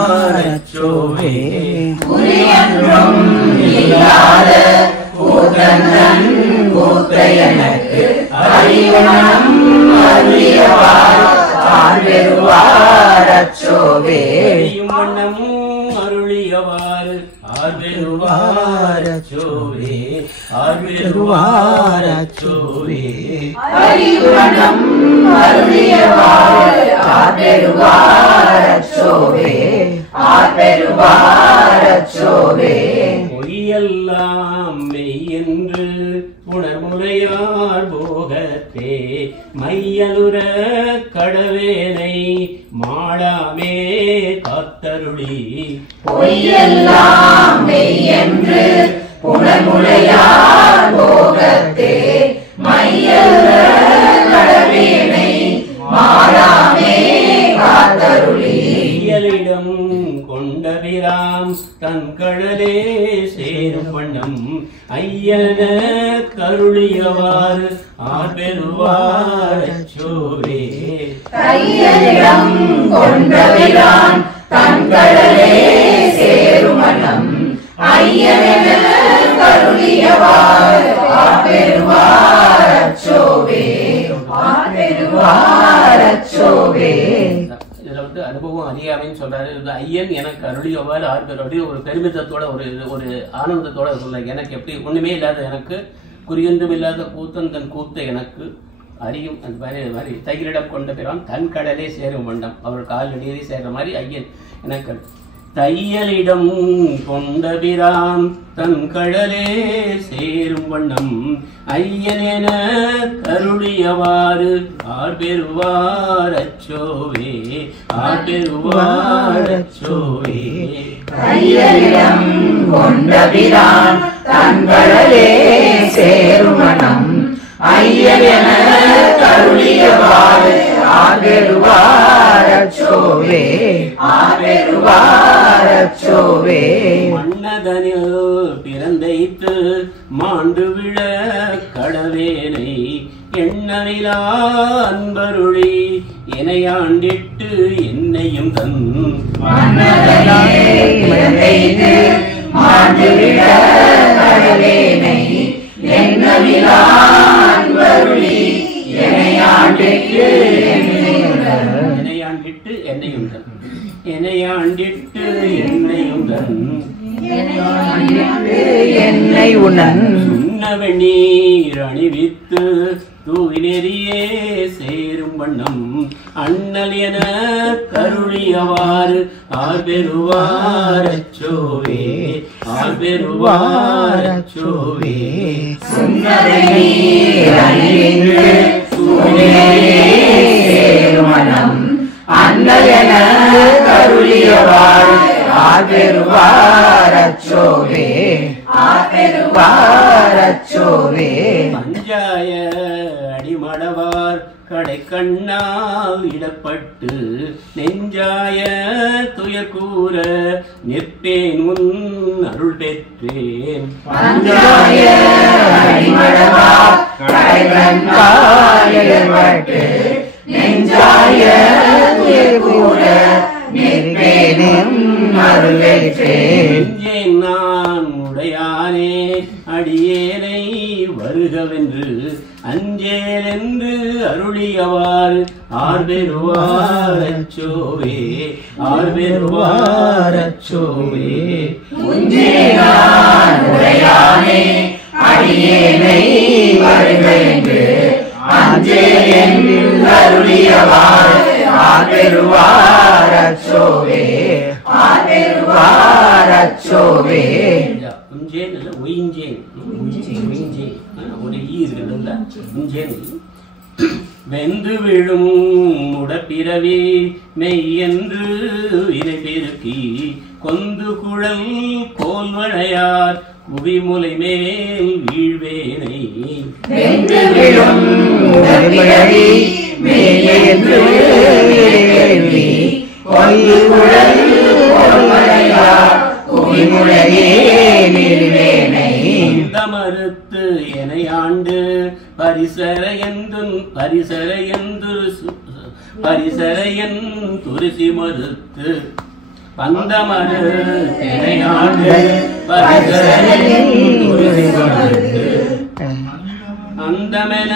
ஆர்பெருவாரச்சோவே. என்றும் இல்லாத கூத்தந்தன் கூத்தை எனக்கு அறியும் வண்ணம் அருளியவாறு ஆர்பெருவாரச்சோவே வண்ணம் அருளியவாறு ஆர்பெருவாரச்சோவே ஆர்பெருவாரச்சோவே. அறிவனம் அருளியவாறு ஆர்பெருவாரச்சோவே ஆர்பெருவாரச்சோவே. பொய்யெல்லாம் மெய்யென்று உணர்முறையார் போகத்தே மையலுற கடவேனை மாளாமே காத்தருளி பொய்யெல்லாம் மெய்யென்று புனமுலையார் போகத்தே மையலுற கடவேனை மாளாமே காத்தருளி மையலிடம் கொண்டபிராம் தன் கடலே சேரும் வண்ணம் ஐயன கருளியவாறு ஆர்பெருவாரச்சோவே கையலிடம் கொண்டபிரான் தன் கடலே சேரும் ஐயன் எனக்கு அருளியவாறு ஆர்கருடைய ஒரு பெருமிதத்தோட ஒரு ஆனந்தத்தோட சொல்ல, எனக்கு எப்படி ஒண்ணுமே இல்லாத எனக்கு குறியொன்றும் இல்லாத கூத்தன் தன் கூத்த எனக்கு அறியும் அந்த மாதிரி தையலிடம் கொண்ட பிறான் தன் கடலே சேரும் வண்ணம் அவர் காலடியே சேர்ற மாதிரி ஐயன் எனக்கு தையலிடம் கொண்ட பிரான் தன் கடலே சேரும் வண்ணம் ஐயன் என கருளியவாறு ஆர்பெருவார் அச்சோவே ஆர்பெருவார் அச்சோவே. தையலிடம் கொண்ட பிரான் தன் கடலே சேரும் வண்ணம் ஐயன் என கருளியவாறு ஆர்பெருவார் அச்சோவே ஆர்பெருவார் அச்சோவே. மன்னதனில் பிறந்தைத்து மாண்டு விழ கடவேனை எண்ணவிலா அன்பருளி எனையாண்டிட்டு என்னையும் தன் மாண்டு விழ கடவேனை எண்ணவிலா அன்பருளி எனையாண்டிட்டு என்னையும் தன் எனையாண்டிட்டு என்னையும் தன் என்னை உணன் சுண்ணவெண்ணீர் அணிவித்து தூவி நெறியே சேரும் வண்ணம் அண்ணல் என கருளியவாறு ஆர்பெருவார் அச்சோவே ஆர்பெருவார் அச்சோவே. சுண்ணவெண்ணீர் அணிவித்து தூவி நெறியே சேரும் வண்ணம் அண்ணல் என கருளியவாறு ஆர்பெருவார் அச்சோவே ஆர்பெருவார் அச்சோவே. பஞ்சாய அடிமடவார் கடை கண்ணால் இடப்பட்டு நெஞ்சாய துயக்கூற நிற்பேன் முன் அருள் பெற்றேன். பஞ்சாய அடிமடவார் கடை கண்ணால் இடப்பட்டு நெஞ்சாய துயக்கூற நிற்பேன் அருள் பெற்றேன். நான் உடையானே அடியேனை வருகவென்று அஞ்சேல் என்று அருளியவாறு ஆர்பெருவார் அச்சோவே ஆர்பெருவார் அச்சோவே. உடையானே அடியேனை வருகவென்று அஞ்சேல் என்று அருளியவாறு ஆர்பெருவார் அச்சோவே ஆர்பெருவார் அச்சோவே. உஞ்சேன் இல்ல ஒயிஞ்சேன் ஒரு ஈ இருக்குல்ல உஞ்சேன். வெந்து விழும் முடப்பிறவி மெய்யென்று வினை பெருக்கி கொந்து குழல் கோல்வளையார் குவிமுலை மேல் வீழ்வேனை. வெந்து விழும் முடப்பிறவி மெய்யென்று வினை கொந்து குழல் கோல்வளையார் குவிமுலையே வீழ்வேனை. மறுத்து எனையாண்டு பரிசரையன் துரிசி மறுத்து பந்தமரு எனையாண்டு பரிசரையன் துரிசி மறுத்து அந்தமென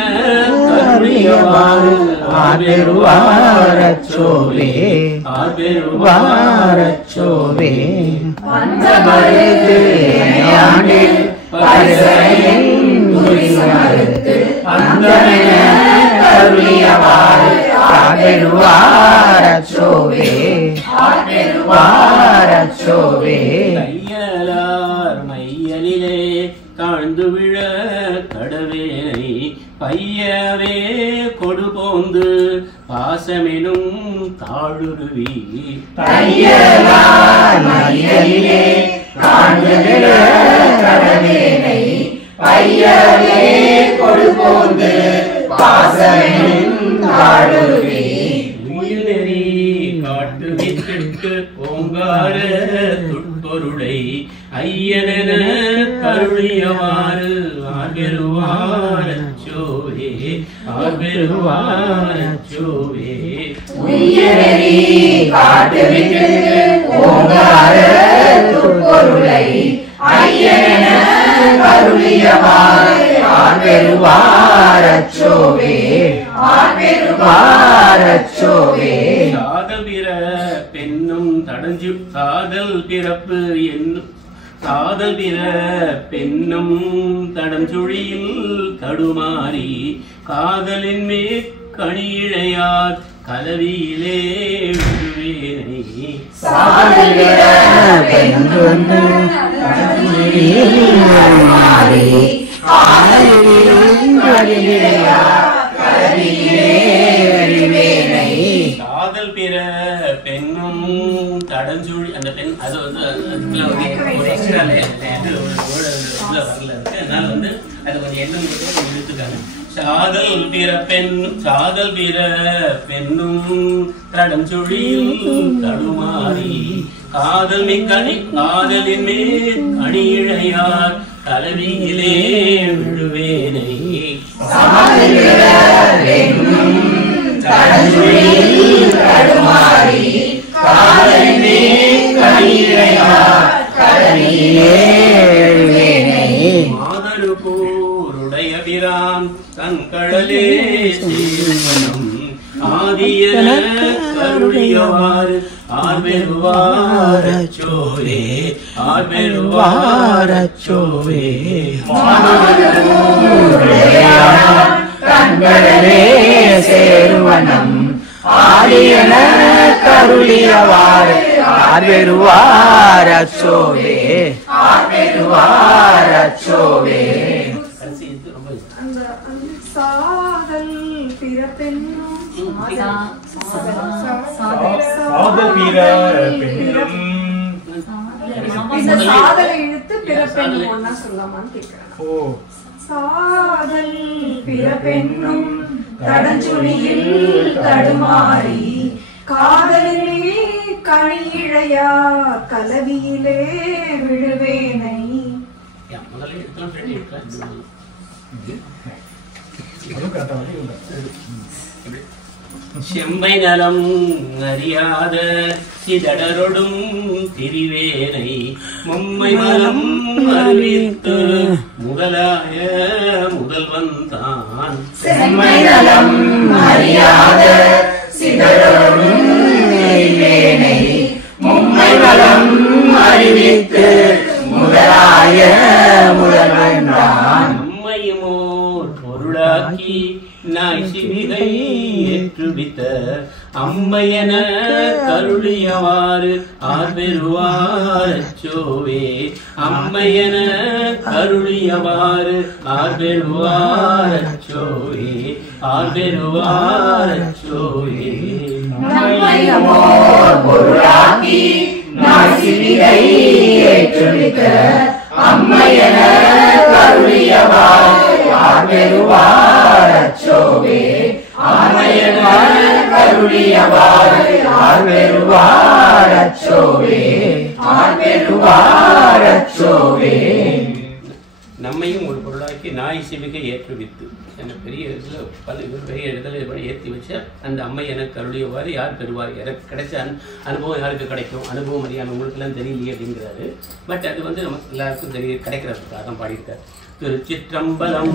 கருளியவாறு ஆர்பெருவார் அச்சோவே ஆர்பெருவார் அச்சோவே. பந்தமருத்து எனையாண்டு பரிசரையன் துரிசி மறுத்து அந்தமென கருளியவாறு ஆர்பெருவார் அச்சோவே ஆர்பெருவார் அச்சோவே. தையலார் மையலிலே தாழ்ந்து விழ கடவேனை பையவே கொடு போந்து பாசமெனும் தாழுருவி. தையலார் மையலிலே தாழ்ந்து விழ கடவேனை பையவே கொடு போந்து பாசமெனும் தாழுருவி. உயிர்நெறி காட்டு விட்டு ஓங்கார துட்பொருளை ஐயனென கருளியவாறு ஆர்பெருவார் அச்சோவே ஆர்பெருவார் அச்சோவே. உயிர்நெறி காட்டு விட்டு ஓங்கார துட்பொருளை ஐயனென கருளியவாறு ஆர்பெருவார் அச்சோவே ஆர்பெருவார் அச்சோவே. சாதவிர பெண்ணும் தடஞ்ச காதல் பிறப்பு என்னும் காதல் பிறப்பென்னும் தடஞ்சுழியில் தடுமாறி காதலின் மேற் கணியிழையார் கலவியிலே விழுவேனை காதல் பிற பெண்ணும் தடஞ்சுழி அந்த பெண் அது வந்து ஒரு எக்ஸ்ட்ரா வரல இருக்கு. அதனால வந்து அது கொஞ்சம் எண்ணம் இழுத்துக்காங்க. சாதல் பிற பெண்ணும் தடஞ்சுழியில் தடுமாறி காதலின் மேல் கணியிழையார் கலவியிலே விழுவேனை மாதரு போருடைய பிரான் கண்கடலே சீவனம் ஆதியன கருளியவாறு ஆர்வெருவாரச்சோவே கண்களே சேருவனம் ஆரியன கருளியவாறு ஆர்வெருவாரச்சோவே அந்த சாதல் பிறப்பென்னும் இந்த சாதலை இழுத்து பிறப்பெண்ணும் ஒன்னா சொல்லலாமான்னு கேட்கிறேன். சாதல் பிறப்பென்னும் தடஞ்சுழியில் தடுமாறி காதலிலே கணியிழையா கலவியிலே விழுவேனை. செம்பை நலம் அறியாத சிதடரொடும் திரிவேனை மும்மை மலம் அறிவித்து முதலாய முதல்வன் தான். செம்மை நலம் அறியாத சிதறொடும் திரிவேனை மும்மை மலம் அறிவித்து முதலாய முதல்வன் தான். நம்மையுமோர் பொருளாக்கி நாய் சிவிகை ஏற்றுவித்த அம்மையன கருளியவாறு ஆர்வெருவாரச்சோவே அம்மையன கருளியவாறு ஆர்வெருவாரச்சோவே நம்மையுமோர் பொருளாக்கி நாய் சிவிகை ஏற்றுவித்த அம்மையன கருளியவாறு ஆர்வெருவாரச்சோவே அம்மையன கருளியவாறு ஆர்வெருவாரச்சோவே. நம்மையும் ஒரு பொருளாக்கி நாய் சிவிகை ஏற்றுவித்து என்ற பெரிய இதில் பெரிய இடத்துல ஏற்றி வச்ச அந்த அம்மை எனக்கு கருளியவாறு யார் பெறுவார், எனக்கு கிடைச்ச அனுபவம் யாருக்கு கிடைக்கும், அனுபவம் அறியாமல் உங்களுக்கெல்லாம் தெரியலையே அப்படிங்கிறாரு. பட் அது வந்து நமக்கு எல்லாருக்கும் கிடைக்கிறதுக்காக தான் பாடியிருக்காரு. திருச்சிற்றம்பலம்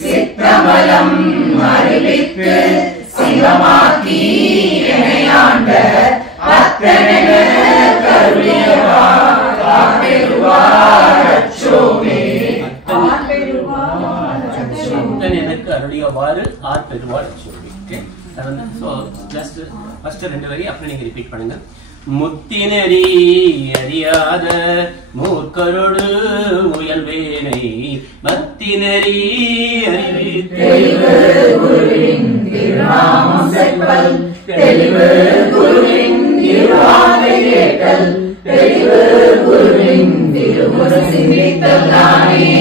சித்தமலம் அறிவித்து சிவமாக்கி இணையாண்ட அத்தனென கருளியவாரச்சோவே எனக்கு அருளியவாறு ஆர் பெறுவார் சொல்லி. ஸோ ஜஸ்ட் ஃபர்ஸ்ட் 2 வரி அப்புறம் நீங்க ரிப்பீட் பண்ணுங்க. முத்தினரி அறியாத மூர்க்கரோடு முயல்வேனை பக்தினரி அறிவித்து குருவின் திருநாமம் செப்பல் தெளிவு குருவின் திருவார்த்தை கேட்டல் தெளிவு குருவின் திருமுறை சிந்தித்தல் தானே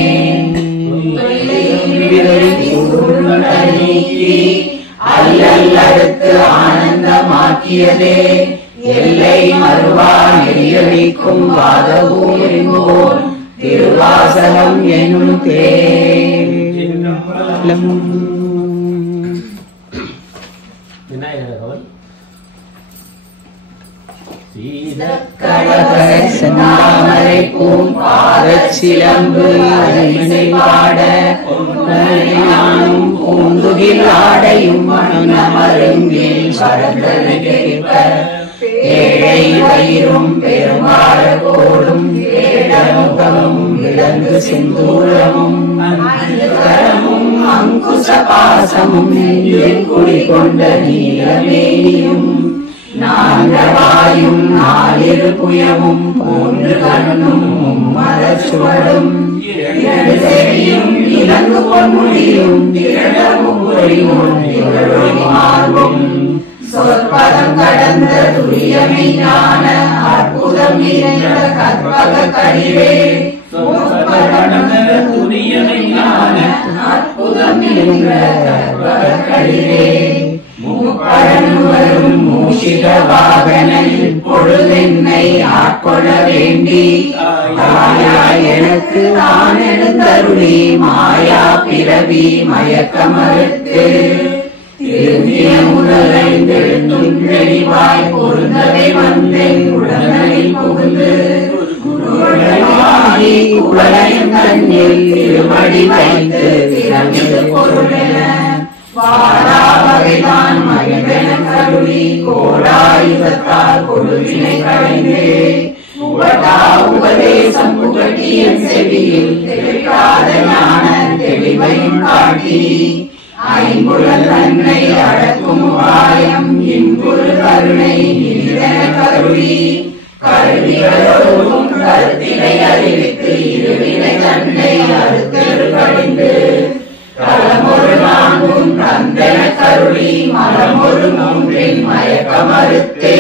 அல்லல் அடுத்து ஆனந்தமாக்கியதே எல்லை மறுவா நெறியழிக்கும் வாதபூரிங்கோர் திருவாசகம் எனும் தேலம். விநாயகர் செந்தாமரை பூம் பாதச்சிலம்பு அலைமணி பாட நானும் பூந்துகில் ஆடையும் மனமருங்கில் பரந்தது கேட்ப ஏழை வயிறும் பெருமாற கோடும் ஏடமுகமும் விலங்கு சிந்தூரமும் கரமும் அங்குச பாசமும் நெஞ்சில் குடிகொண்ட நீலமேனியும் நான்கவாயும் நாலிரு புயமும் மூன்று கண்ணும் மதச்சுவடும் இரண்டு செவியும் இலங்கு பொன்முடியும் திரளமும் பொறியும் திகழொளி மார்பும் சொற்பதம் கடந்த துரியமை ஞான அற்புதம் நிறைந்த கற்பக கடிவே துரியமை ஞான அற்புதம் நிறைந்த கற்பக கடிவே முப்பழனுவரும் மூஷிக வாகனில் பொழுதென்னை ஆட்கொள்ள வேண்டி தாயாய் எனக்கு தான் எழுந்தருளி மாயா பிறவி மயக்கமறுத்து திரும்பிய முதலைந்தெழுந்தும் தெளிவாய் பொருந்தவை வந்தேன் உடலில் புகுந்து குருவாகி குவளையும் தன்னில் திருமடி வைத்து திறமிது பொருளென வாரா வகைதான் மகிழ்வென கருளி கோடாயுதத்தால் கொடுவினை களைந்தே உபடா உபதேசம் புகட்டியின் செவியில் தெளிவாத ஞான தெளிவையும் காட்டி ஐம்புலன் தன்னை அடக்கும் உபாயம் இன்புறு கருணை இனிதென கருளி கருவிகளோடும் கருத்தினை அறிவித்து இருவினை தன்னை அறுத்தெரு கடிந்து களமொரு நான்கும் தந்தன கருளி மலமொரு மூன்றின் மயக்கமறுத்தே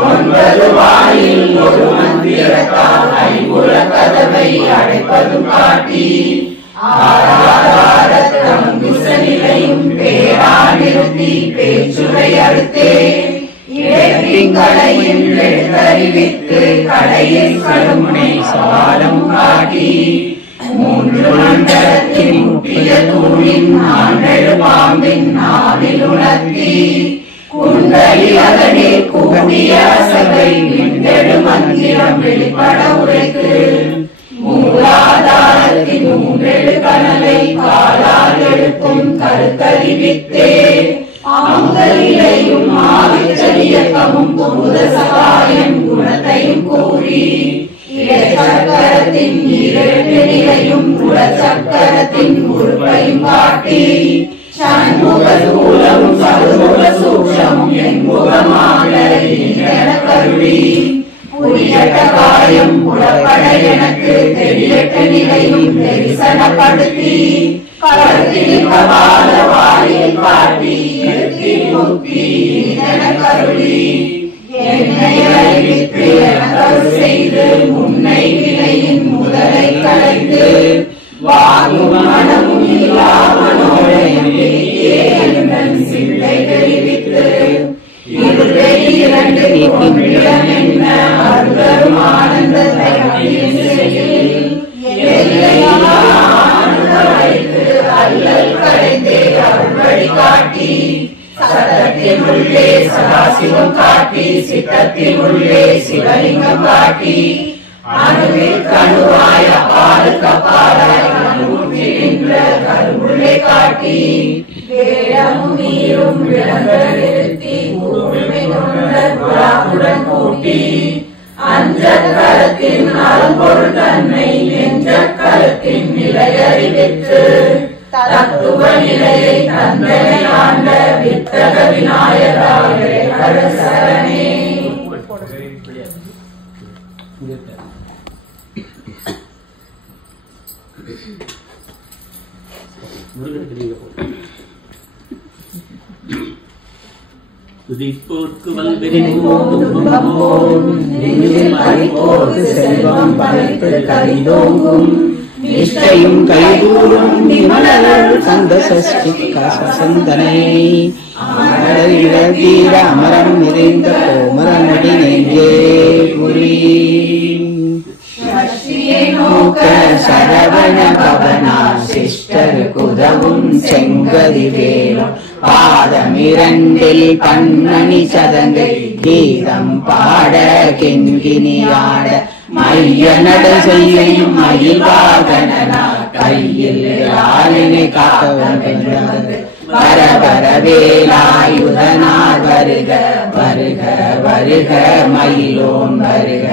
ஒன்பது வாயில் ஒரு மந்திரத்தால் ஐம்புல கதவை அடைப்பதும் காட்டி ஆராதாரத்தங்குசநிலையும் பேரா நிறுத்தி பேச்சுரை அடுத்தே இடைங்களையும் எழுத்தறிவித்து கடையில் கடுமுனை சவாலும் காட்டி மூன்று மண்டலத்தில் முட்டிய தூணின் ஆண்டெழு பாம்பின் நாவில் உணர்த்தி குண்டலி அதனில் கூடிய சபை விண்டெழு மந்திரம் வெளிப்பட உரைத்து மூலாதாரத்தின் மூன்றெழு கனலை காலால் எழுத்தும் கருத்தறிவித்தே அமுதலிலையும் ஆவிச்சரியக்கமும் பூத சகாயம் குணத்தையும் கூறி இடச்சக்கரத்தின் இரண்டு நிலையும் உடச்சக்கரத்தின் உறுப்பையும் காட்டி சண்முக சூலமும் சதுமுக சூக்ஷமும் என்முகமான கருளி புரியட்ட காயம் புலப்பட எனக்கு தெரியட்ட நிலையும் தரிசனப்படுத்தி கருத்தில் கபால வாயில் காட்டி இருத்தி முக்தி என கருளி என்னை அறிவித்து எனக்கருள் செய்து முன்னை வினையின் முதலை கலைந்து வாயும் மனமும் இல்லா மனோலயம் சிந்தை தெரிவித்து இது இரண்டு என்ன அருளும் ஆனந்தத்தை அல்லல் கடைந்தே அருள்வழி காட்டி சதத்தில் உள்ளே சதாசிவம் காட்டி சித்தத்தில் உள்ளே சிவலிங்கம் காட்டி அணுவில் கணுவாய பாலுக்கு அப்பாலாய் ஊற்றி நின்ற கருவுள்ளே காட்டி வேடமும் நீரும் விளங்க நிறுத்தி உடன் கூட்டி அஞ்சக்கரத்தின் அரும்பொருள் தன்னை நெஞ்சக்கரத்தின் நிலை அறிவித்து தத்துவ நிலையை தந்தனை ஆண்ட வித்தக விநாயகரே சரணே. துதிப்போர்க்கு செல்வம் படைத்து கரிதோங்கும் நிஷ்டையும் கைகூடும் நிமலர்கள் சந்த சஷ்டி காசந்தனை தீர அமரம் நிறைந்த கோமரனடி நெஞ்சே குறி நோக்க சரவண பவனா சிஷ்டர் குதவும் செங்கதி வேலும் பாதமிரண்டில் பன்னணி சதங்கை கீதம் பாட கிண்கிணியாட மைய நடை செய்யும் மயில் வாகனனா கையில் ஆளினை காக்க வந்து வர வர வேலாயுதனார் வருக வருக வருக மயிலோன் வருக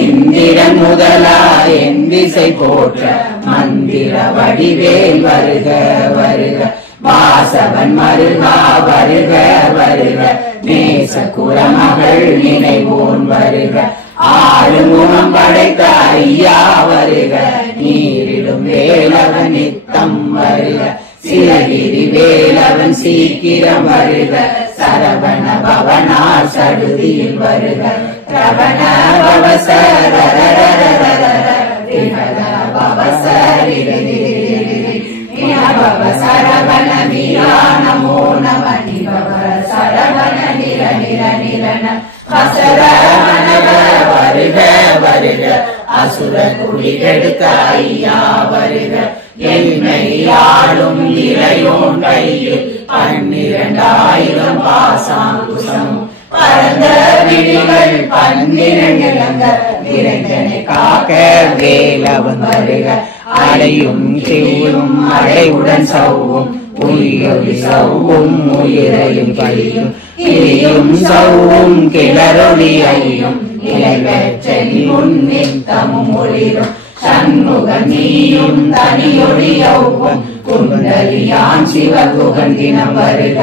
இந்திரன் முதலா என் திசை போற்ற மந்திர வடிவேல் வருக வருக வாசவன் மருகா வருக வருக நேச குரமகள் நினைவோன் வருக ஆளுமுகம் படைத்த ஐயா வருக நீரிடும் வேலவன் நித்தம் வருக சிறகிரி வேலவன் சீக்கிரம் வருக சரவண பவனார் சடுதியில் வருக ரவண பவசர சரவண வீரா நமோ நம நிபவ சரவண நிர நிர நிரண வசரவணவ வருக வருக அசுர குடி கெடுத்த ஐயா வருக என்னை ஆளும் இளையோன் கையில் 12,000 பாசாங்குசம் பரந்த விழிகள் 12 இளங்க விரைந்தனை காக்க வேலவன் வருக அடையும் செவ்வும் அடைவுடன் சவ்வும் உயிரொலி சவ்வும் உயிரையும் பழியும் இழியும் சவ்வும் கிளரொலி ஐயும் இளைவற்றின் முன்னித்தமும் ஒளிரும் சண்முக நீயும் தனியொழியவும் குண்டலியான் சிவகுகன் தினம் வருக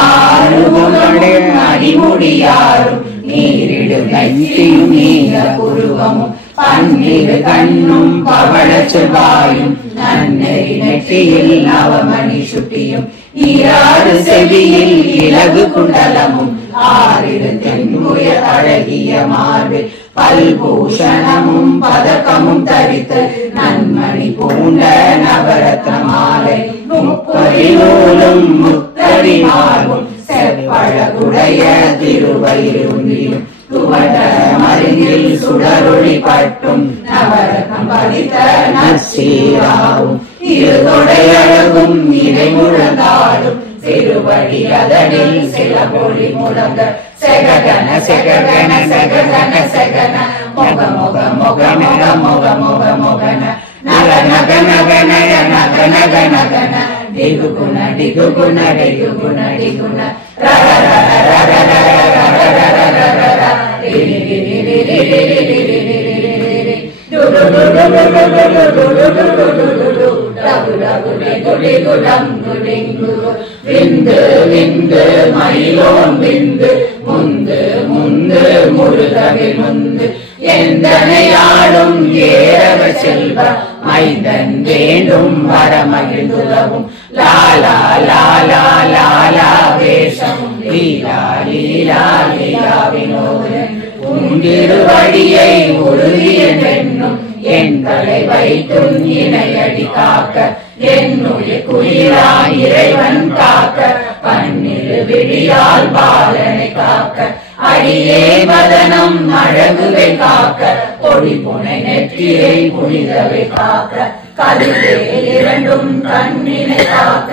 ஆறுமுகனுடைய அடிமுடியாரும் நீரிடும் நெற்றியும் நீல புருவமும் பன்னிரு கண்ணும் பவள செவ்வாயும் நன்னெறி நெற்றியில் நவமணி சுட்டியும் ஈராறு செவியில் இலகு குண்டலமும் 6 தென்முய அழகிய மார்பில் பல்பூஷணமும் பதக்கமும் தரித்து நன்மணி பூண்ட நவரத்ன மாலை முப்பொறி நூலும் முத்தடி மார்பும் செப்பழகுடைய திருவயிறுந்தியும் துவட மருங்கில் சுடரொளி பட்டும் நவரத்னம் பதித்த நற்சீராவும் இருதொடையழகும் இறை முழந்தாடும் திருவடி அதனில் சில மொழி முழங்க செககன செககன செககன செகன மொக மொக மொக மொக மொக மொக மொகன நக நக நக நக நக நக நகன டிகுகுண டிகுகுண டிகுகுண டிகுண ரர ரர ரர ரர ரர ரர ரர ரி ரி ரி ரி ரி ரி ரி ரி ரி ரி டு டு டு டு டு டு டு டு டு டு டு டு ரகு ரகு டிகு டிகு டங்கு டிங்கு விந்து விந்து மயிலோன் விந்து முந்து முந்து முருகவில் முந்து எந்தனையாடும் ஏரவ செல்வ மைந்தன் வேண்டும் வரமகிழ்ந்துலவும் லாலா லாலா லாலா வேஷம் லீலா லீலா லீலா வினோதன் உண்டிருவடியை உறுதிய என்னும் என் தலை வைத்தும் இணையடி காக்க என்னுடைய குயிலா இறைவன் காக்க 12 விழியால் பாலனை காக்க அடியே வதனம் அழகுவை காக்க பொடி புனை நெற்றியை புனிதவை காக்க கதிரேல் 2 கண்ணினை காக்க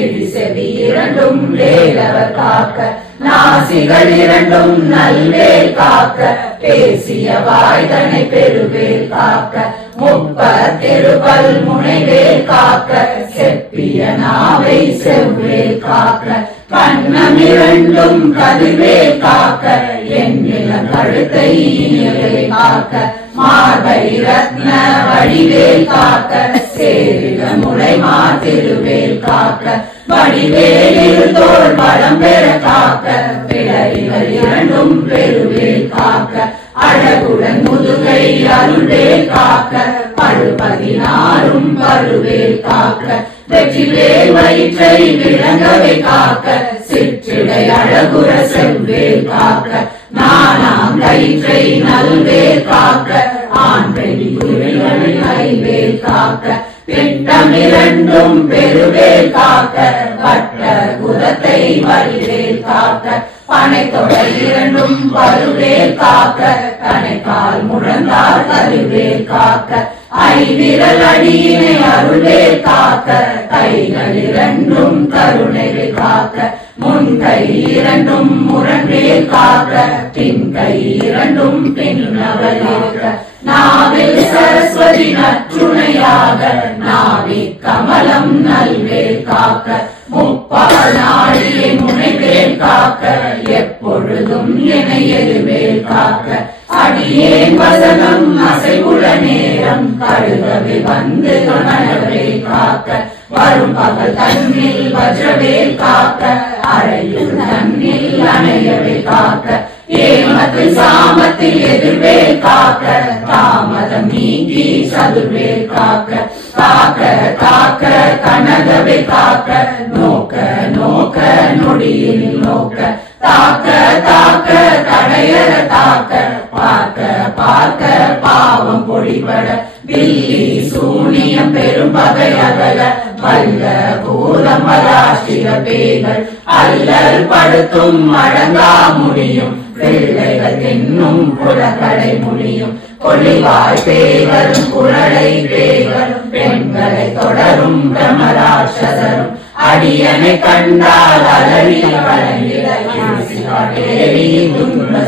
இடி செவி 2 வேலவர் காக்க நாசிகள் 2 நல்வேல் காக்க பேசிய வாய்தனை பெருவேல் காக்க முப்பத்திருபல் முனைவேல் காக்க செப்பிய நாவை செவ்வேல் காக்க கண்ணம் 2 கதிர்வேல் காக்க என் நிலம் கழுத்தை இனியவேல் காக்க மார்பை ரத்ன வடிவேல் காக்க சேரிட முளை மாத்திருவேல் காக்க வடிவேலில் தோல் பலம் பெற காக்க பிளரிகள் 2 பெருவேல் காக்க அழகுடன் முதுகை அருள்வேல் காக்க பழு 16 பருவேல் காக்க வெற்றிவேல் வயிற்றை விளங்கவை காக்க சிற்றிடை அழகுற செவ்வேல் காக்க நானாம் கயிற்றை நல்வேல் காக்க ஆண் பெண் ஐவேல் காக்க பிட்டம் 2 பெருவேல் காக்க வட்ட குலத்தை வடிவேல் காக்க பனை தொடை 2 பருவேல் காக்க கணைக்கால் முழந்தால் கருவேல் காக்க ஐவிரல் அடியினை அருள்வேல் காக்க காக்க கைகள் இரண்டும் கருணையில் காக்க முன் கை இரண்டும் முரண்வேல் காக்க பின் கை இரண்டும் பின்னவள் இருக்க நாவில் சரஸ்வதி நற்றுணையாக நாவி கமலம் நல்வேல் காக்க முப்பால் நாடியை முனைவேல் காக்க எப்பொழுதும் என்னை எதிர்வேல் காக்க அடியேன் வசனம் அசைவுள்ள நேரம் கழுகவே வந்து மனவேல் காக்க வரும் பகல் தன்னில் வஜ்ரவேல் காக்க அறையில் தன்னில் அணையவே காக்க ஏமத்தில் சாமத்தில் எதிர்வேல் காக்க தாமதம் நீங்கி சதுர்வேல் காக்க காக்க காக்க கனகவே காக்க நோக்க நோக்க நொடியில் நோக்க தாக்க தாக்க தடையற தாக்க பார்க்க பார்க்க பாவம் பொடிபட வில்லி சூனியம் பெரும் பகை அகல வல்ல பூதம் ராஷ்டிர பேய்கள் அல்லல் படுத்தும் அடங்கா முடியும் பிள்ளைகள் என்னும் புலக்கடை முடியும் கொள்ளிவாய் பேய்களும் குரடை பேய்களும் பெண்களை தொடரும் பிரமராட்சதரும் அடியனை கண்டால் அலறி கலங்கிட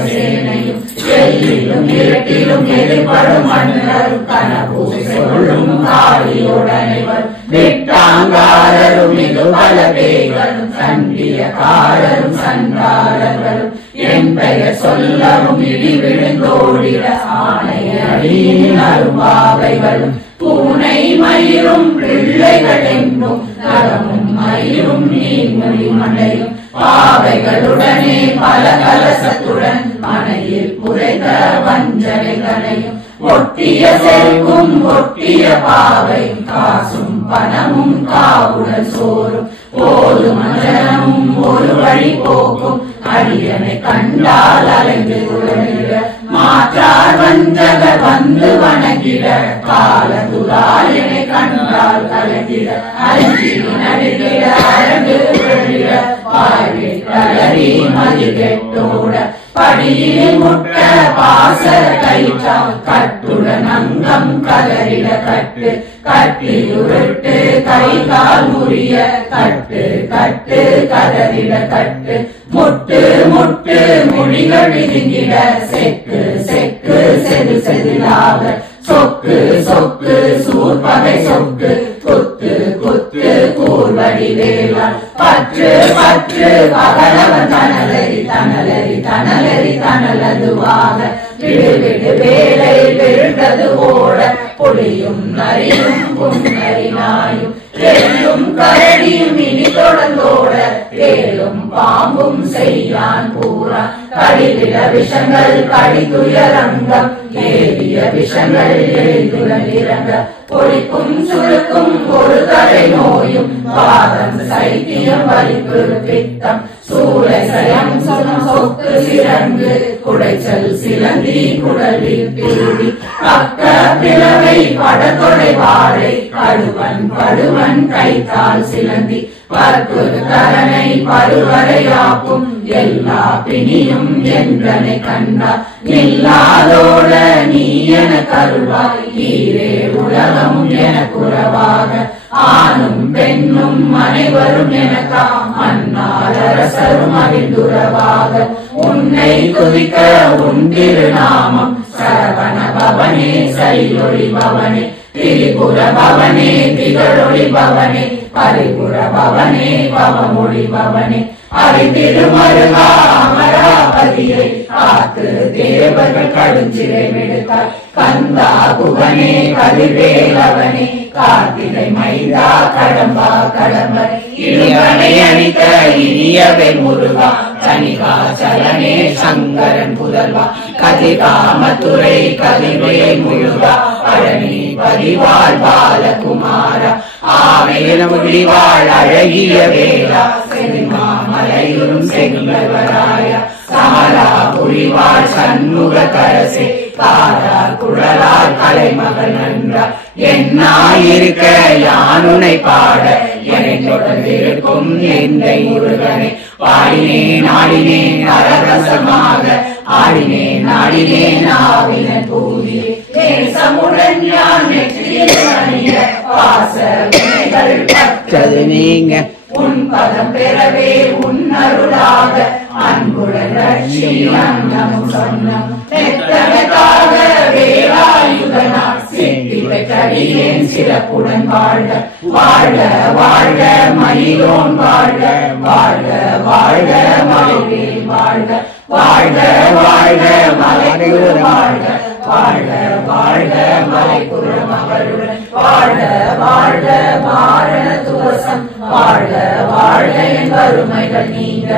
சேனையும் எல்லிலும் இருட்டிலும் எதிர்படும் மன்னரும் கனவு சொல்லும் காளியுடனைவர் விட்டாங்காரரும் மிகு பல பேய்களும் சண்டியக்காரரும் சண்டாளர்களும் என் பெயர் சொல்லவும் இடி விழுந்தோடிட ஆணைய அடியின் அரும்பாவைகளும் பூனை மயிரும் பிள்ளைகள் என்னும் நரமும் மயிரும் நீர்மொழி மண்டையும் பாவைகளுடனே பல கலசத்துடன் மனையில் புரைத வஞ்சனைகளையும் ஒட்டிய செருக்கும் ஒட்டிய பாவை காசும் பணமும் காவுடன் சோறும் போதும் மஞ்சனமும் ஒரு வழி போக்கும் அடியனை கண்டால் அலைந்து உடனிட மாற்றார் வஞ்சக வந்து வணங்கிட கால துலாலினை கண்டால் கலங்கிட அஞ்சி நடுகிட அரங்கு விழிட வாழ்வில் கலரி மதிகெட்டோட படியில் முட்ட பாச கயிற்றால் கட்டுடன் அங்கம் கலரிட கட்டு கட்டி உருட்டு கை கால் முறிய கட்டு கட்டு கலரிட கட்டு முட்டு முட்டு மொழிகள் விழுங்கிட செக்கு செக்கு செது செதிலாக சொக்கு சொக்கு சூர்பகை சொக்கு குத்து குத்து கூர்வடி வேளாள் பற்று பற்று பகலவன் தனலரி தனலரி தனலரி தனலதுவாக விடு விடு வேலை விழுந்தது ஓட புலியும் நரியும் புன்னரி நாயும் வேலும் கரடியும் இனி தொடர்ந்தோட வேலும் பாம்பும் செய்யான் பூரா கடிவிட விஷங்கள் கடிதுயரங்கம் ஏறிய விஷங்கள் எழுதுடன் இறங்க பொழிப்பும் சுருக்கும் ஒரு தடை நோயும் பாதம் சைத்தியம் வலிப்பு பித்தம் சூளை சயம் சுனம் சொக்கு சிறங்கு குடைச்சல் சிலந்தி குடலில் பீடி பக்க பிளவை படத்தொடை வாழை கடுவன் படுவன் கைத்தால் சிலந்தி பற்புறு கரனை பருவரையாக்கும் எல்லா பிணியும் எந்தனை கண்டா இல்லாதோட நீ என கருவாய் ஈரே உலகமும் என குறவாக ஆணும் பெண்ணும் அனைவரும் எனக்கா மன்னால் அரசரும் அறிந்துறவாக உன்னை துதிக்க உன் திருநாமம் சரவண பவனே சைலொளி பவனே திரிபுர பவனே திகழொளி பவனே பரிபுர பவனே பவமொழி பவனே அறிந்திருமருகா அமராபதியை காத்து தேவர்கள் கடுஞ்சிறை விடுத்தார் கந்தா குகனே கதிர்வேலவனே கார்த்திகை மைந்தா கடம்பா கடம்பர் இடுகனை அணித்த இனியவை முருகா கனிகா சலனே சங்கரன் புதல்வா கதிகாமத்துறை கதிர்வேல் முருகா பழனி பதிவாள் பாலகுமாரா ஆவேல முடிவாள் அழகிய வேளா செல்மாமலையும் செங்கல்வராய சமலா புரிவாள் சண்முக கரசே காரார் குழலார் கலைமகள் நன்றார் என்னாயிருக்க யானுனை பாட என்னை தொடர்ந்திருக்கும் எந்தை முருகனை பாடினேன் ஆடினேன் அரரசமாக ஆடினேன் ஆடினேன் ஆவினன் பூவிலே நேசமுடன் யான் நெற்றியில் அணிய பாச வினைகள் குறைகள் பற்றது நீங்க உன் பதம் பெறவே உன்னருளாக அன்புடன் ரட்சி அன்னமும் சொன்னம் எத்தனைக்காக வேலாயுதனார் சித்தி பெற்றடியேன் சிறப்புடன் வாழ்க வாழ்க வாழ்க மயிலோன் வாழ்க வாழ்க வாழ்க மலைவேல் வாழ்க வாழ்க வாழ்க மலைக்குறம் வாழ்க வாழ்க வாழ்க மலைக்குறம் அவருடன் வாழ்க வாழ்க வாரண துவசம் வாழ்க வாழ்க என் வறுமைகள் நீங்க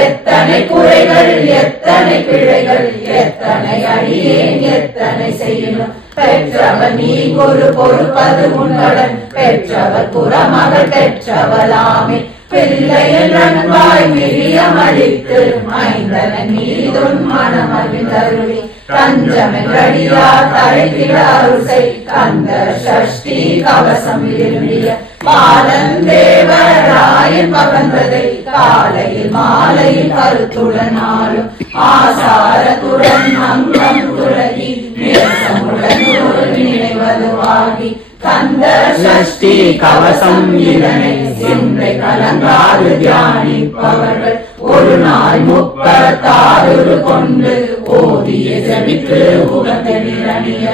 எத்தனை குறைகள் எத்தனை பிழைகள் எத்தனை அடியேன் எத்தனை செய்யணும் பெற்றவர் நீ ஒரு பொறுப்பது உன்னுடன் பெற்றவர் புறமகள் பெற்றவளாமே பிள்ளையின் நண்பாய் மிரியமளித்து மைந்தனன் மீதுன் மனமகிழ்ந்தருளி கஞ்சமென்றடியா தலைத்திட அருசை கந்த சஷ்டி கவசம் விரும்பிய பாலன் தேவராயன் பகந்ததை காலையில் மாலையில் கருத்துடன் ஆளும் ஆசாரத்துடன் அங்கம் துறகி நேசமுடன் நினைவதுவாகி கந்த சஷ்டி கவசம் இதனை சிந்தை கலங்காது தியானிப்பவர்கள் ஒரு நாள் 36 கொண்டு ஓதிய ஜபித்து உகந்தெளிய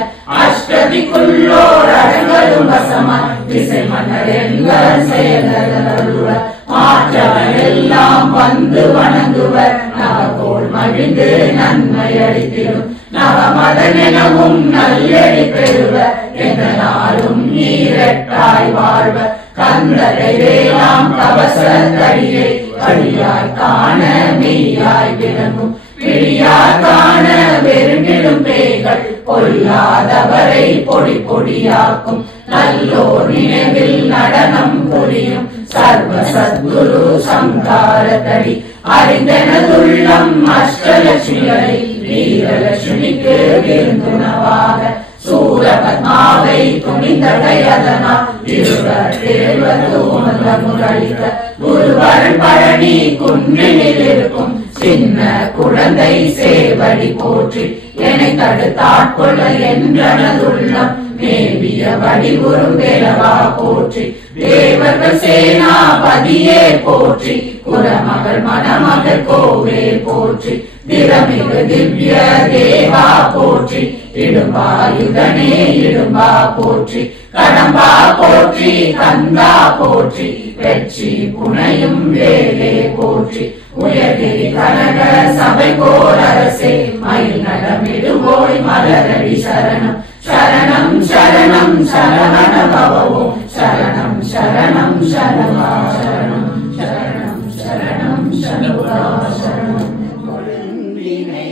அஷ்டதிக்குள்ளோர் அடங்கலும் வசமாய் திசை மன்னர் எங்கள் செயலருவர் மாற்றவர் எல்லாம் வந்து வணங்குவர் நவகோள் மகிழ்ந்து நன்மை அளித்திடும் நவமதனெனவும் நல்லெறி பெறுவர் எதனாலும் நீரட்டாய் வாழ்வர் கந்தரை வேளாம் கவச தடியை வழியாய் காண மெய்யாய் விளங்கும் பிடியார் காண வெறுங்கிடும் பேய்கள் பொல்லாதவரை பொடி பொடியாக்கும் நல்லோர் நினைவில் நடனம் புரியும் சர்வ சத்குரு சங்காரத்தடி அறிந்தனதுள்ளம் அஷ்டலட்சுமிகளை வீரலட்சுமிக்கு விருந்துணவாக சூரபத்மாவை துணிந்தடையதனால் இருவர் தேர்வது உமந்த முரளிக்க குருவரன் பழனி குன்றினில் இருக்கும் சின்ன குழந்தை சேவடி போற்றி என்னை தடுத்தாட்கொள்ள என்றனதுள்ளம் மேவிய வடிவுறும் வேலவா போற்றி தேவர்கள் சேனாபதியே போற்றி குலமகள் மணமகள் கோவே போற்றி திறமிகு திவ்ய தேவா போற்றி இடும்பாயுதனே இடும்பா போற்றி கடம்பா போற்றி கந்தா போற்றி வெற்றி புனையும் வேலே போற்றி உயர்கிரி கனக சபை கோர் அரசே மயில் நடமிடுவோய் மலரடி சரணம் சரணம் சரணம் சரவண பவவோம் சரணம் சரணம் சரணமா சரணம் சரணம் சரணம் சண்முகா சரணம் கொழுந்தினை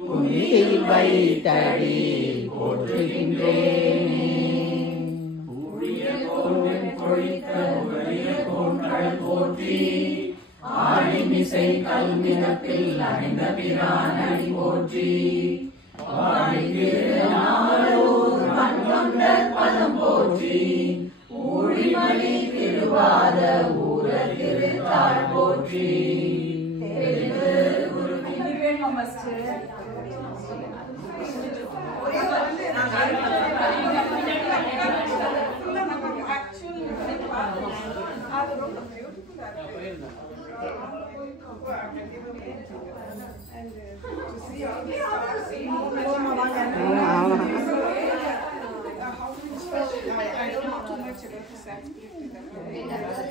புனியில் வைத்தடி போற்றுகின்றேனே ஊழிய கோவில் பொழித்த உடைய கோன்கள் போற்றி ஆழிமிசை கல்மினத்தில் அணிந்த பிரானடி போற்றி நாளூர் மண்கொண்ட பதம் போற்றி ஊழிமணி திருவாத ஊர திருத்தாள் போற்றி I don't know too much about the Sanskrit.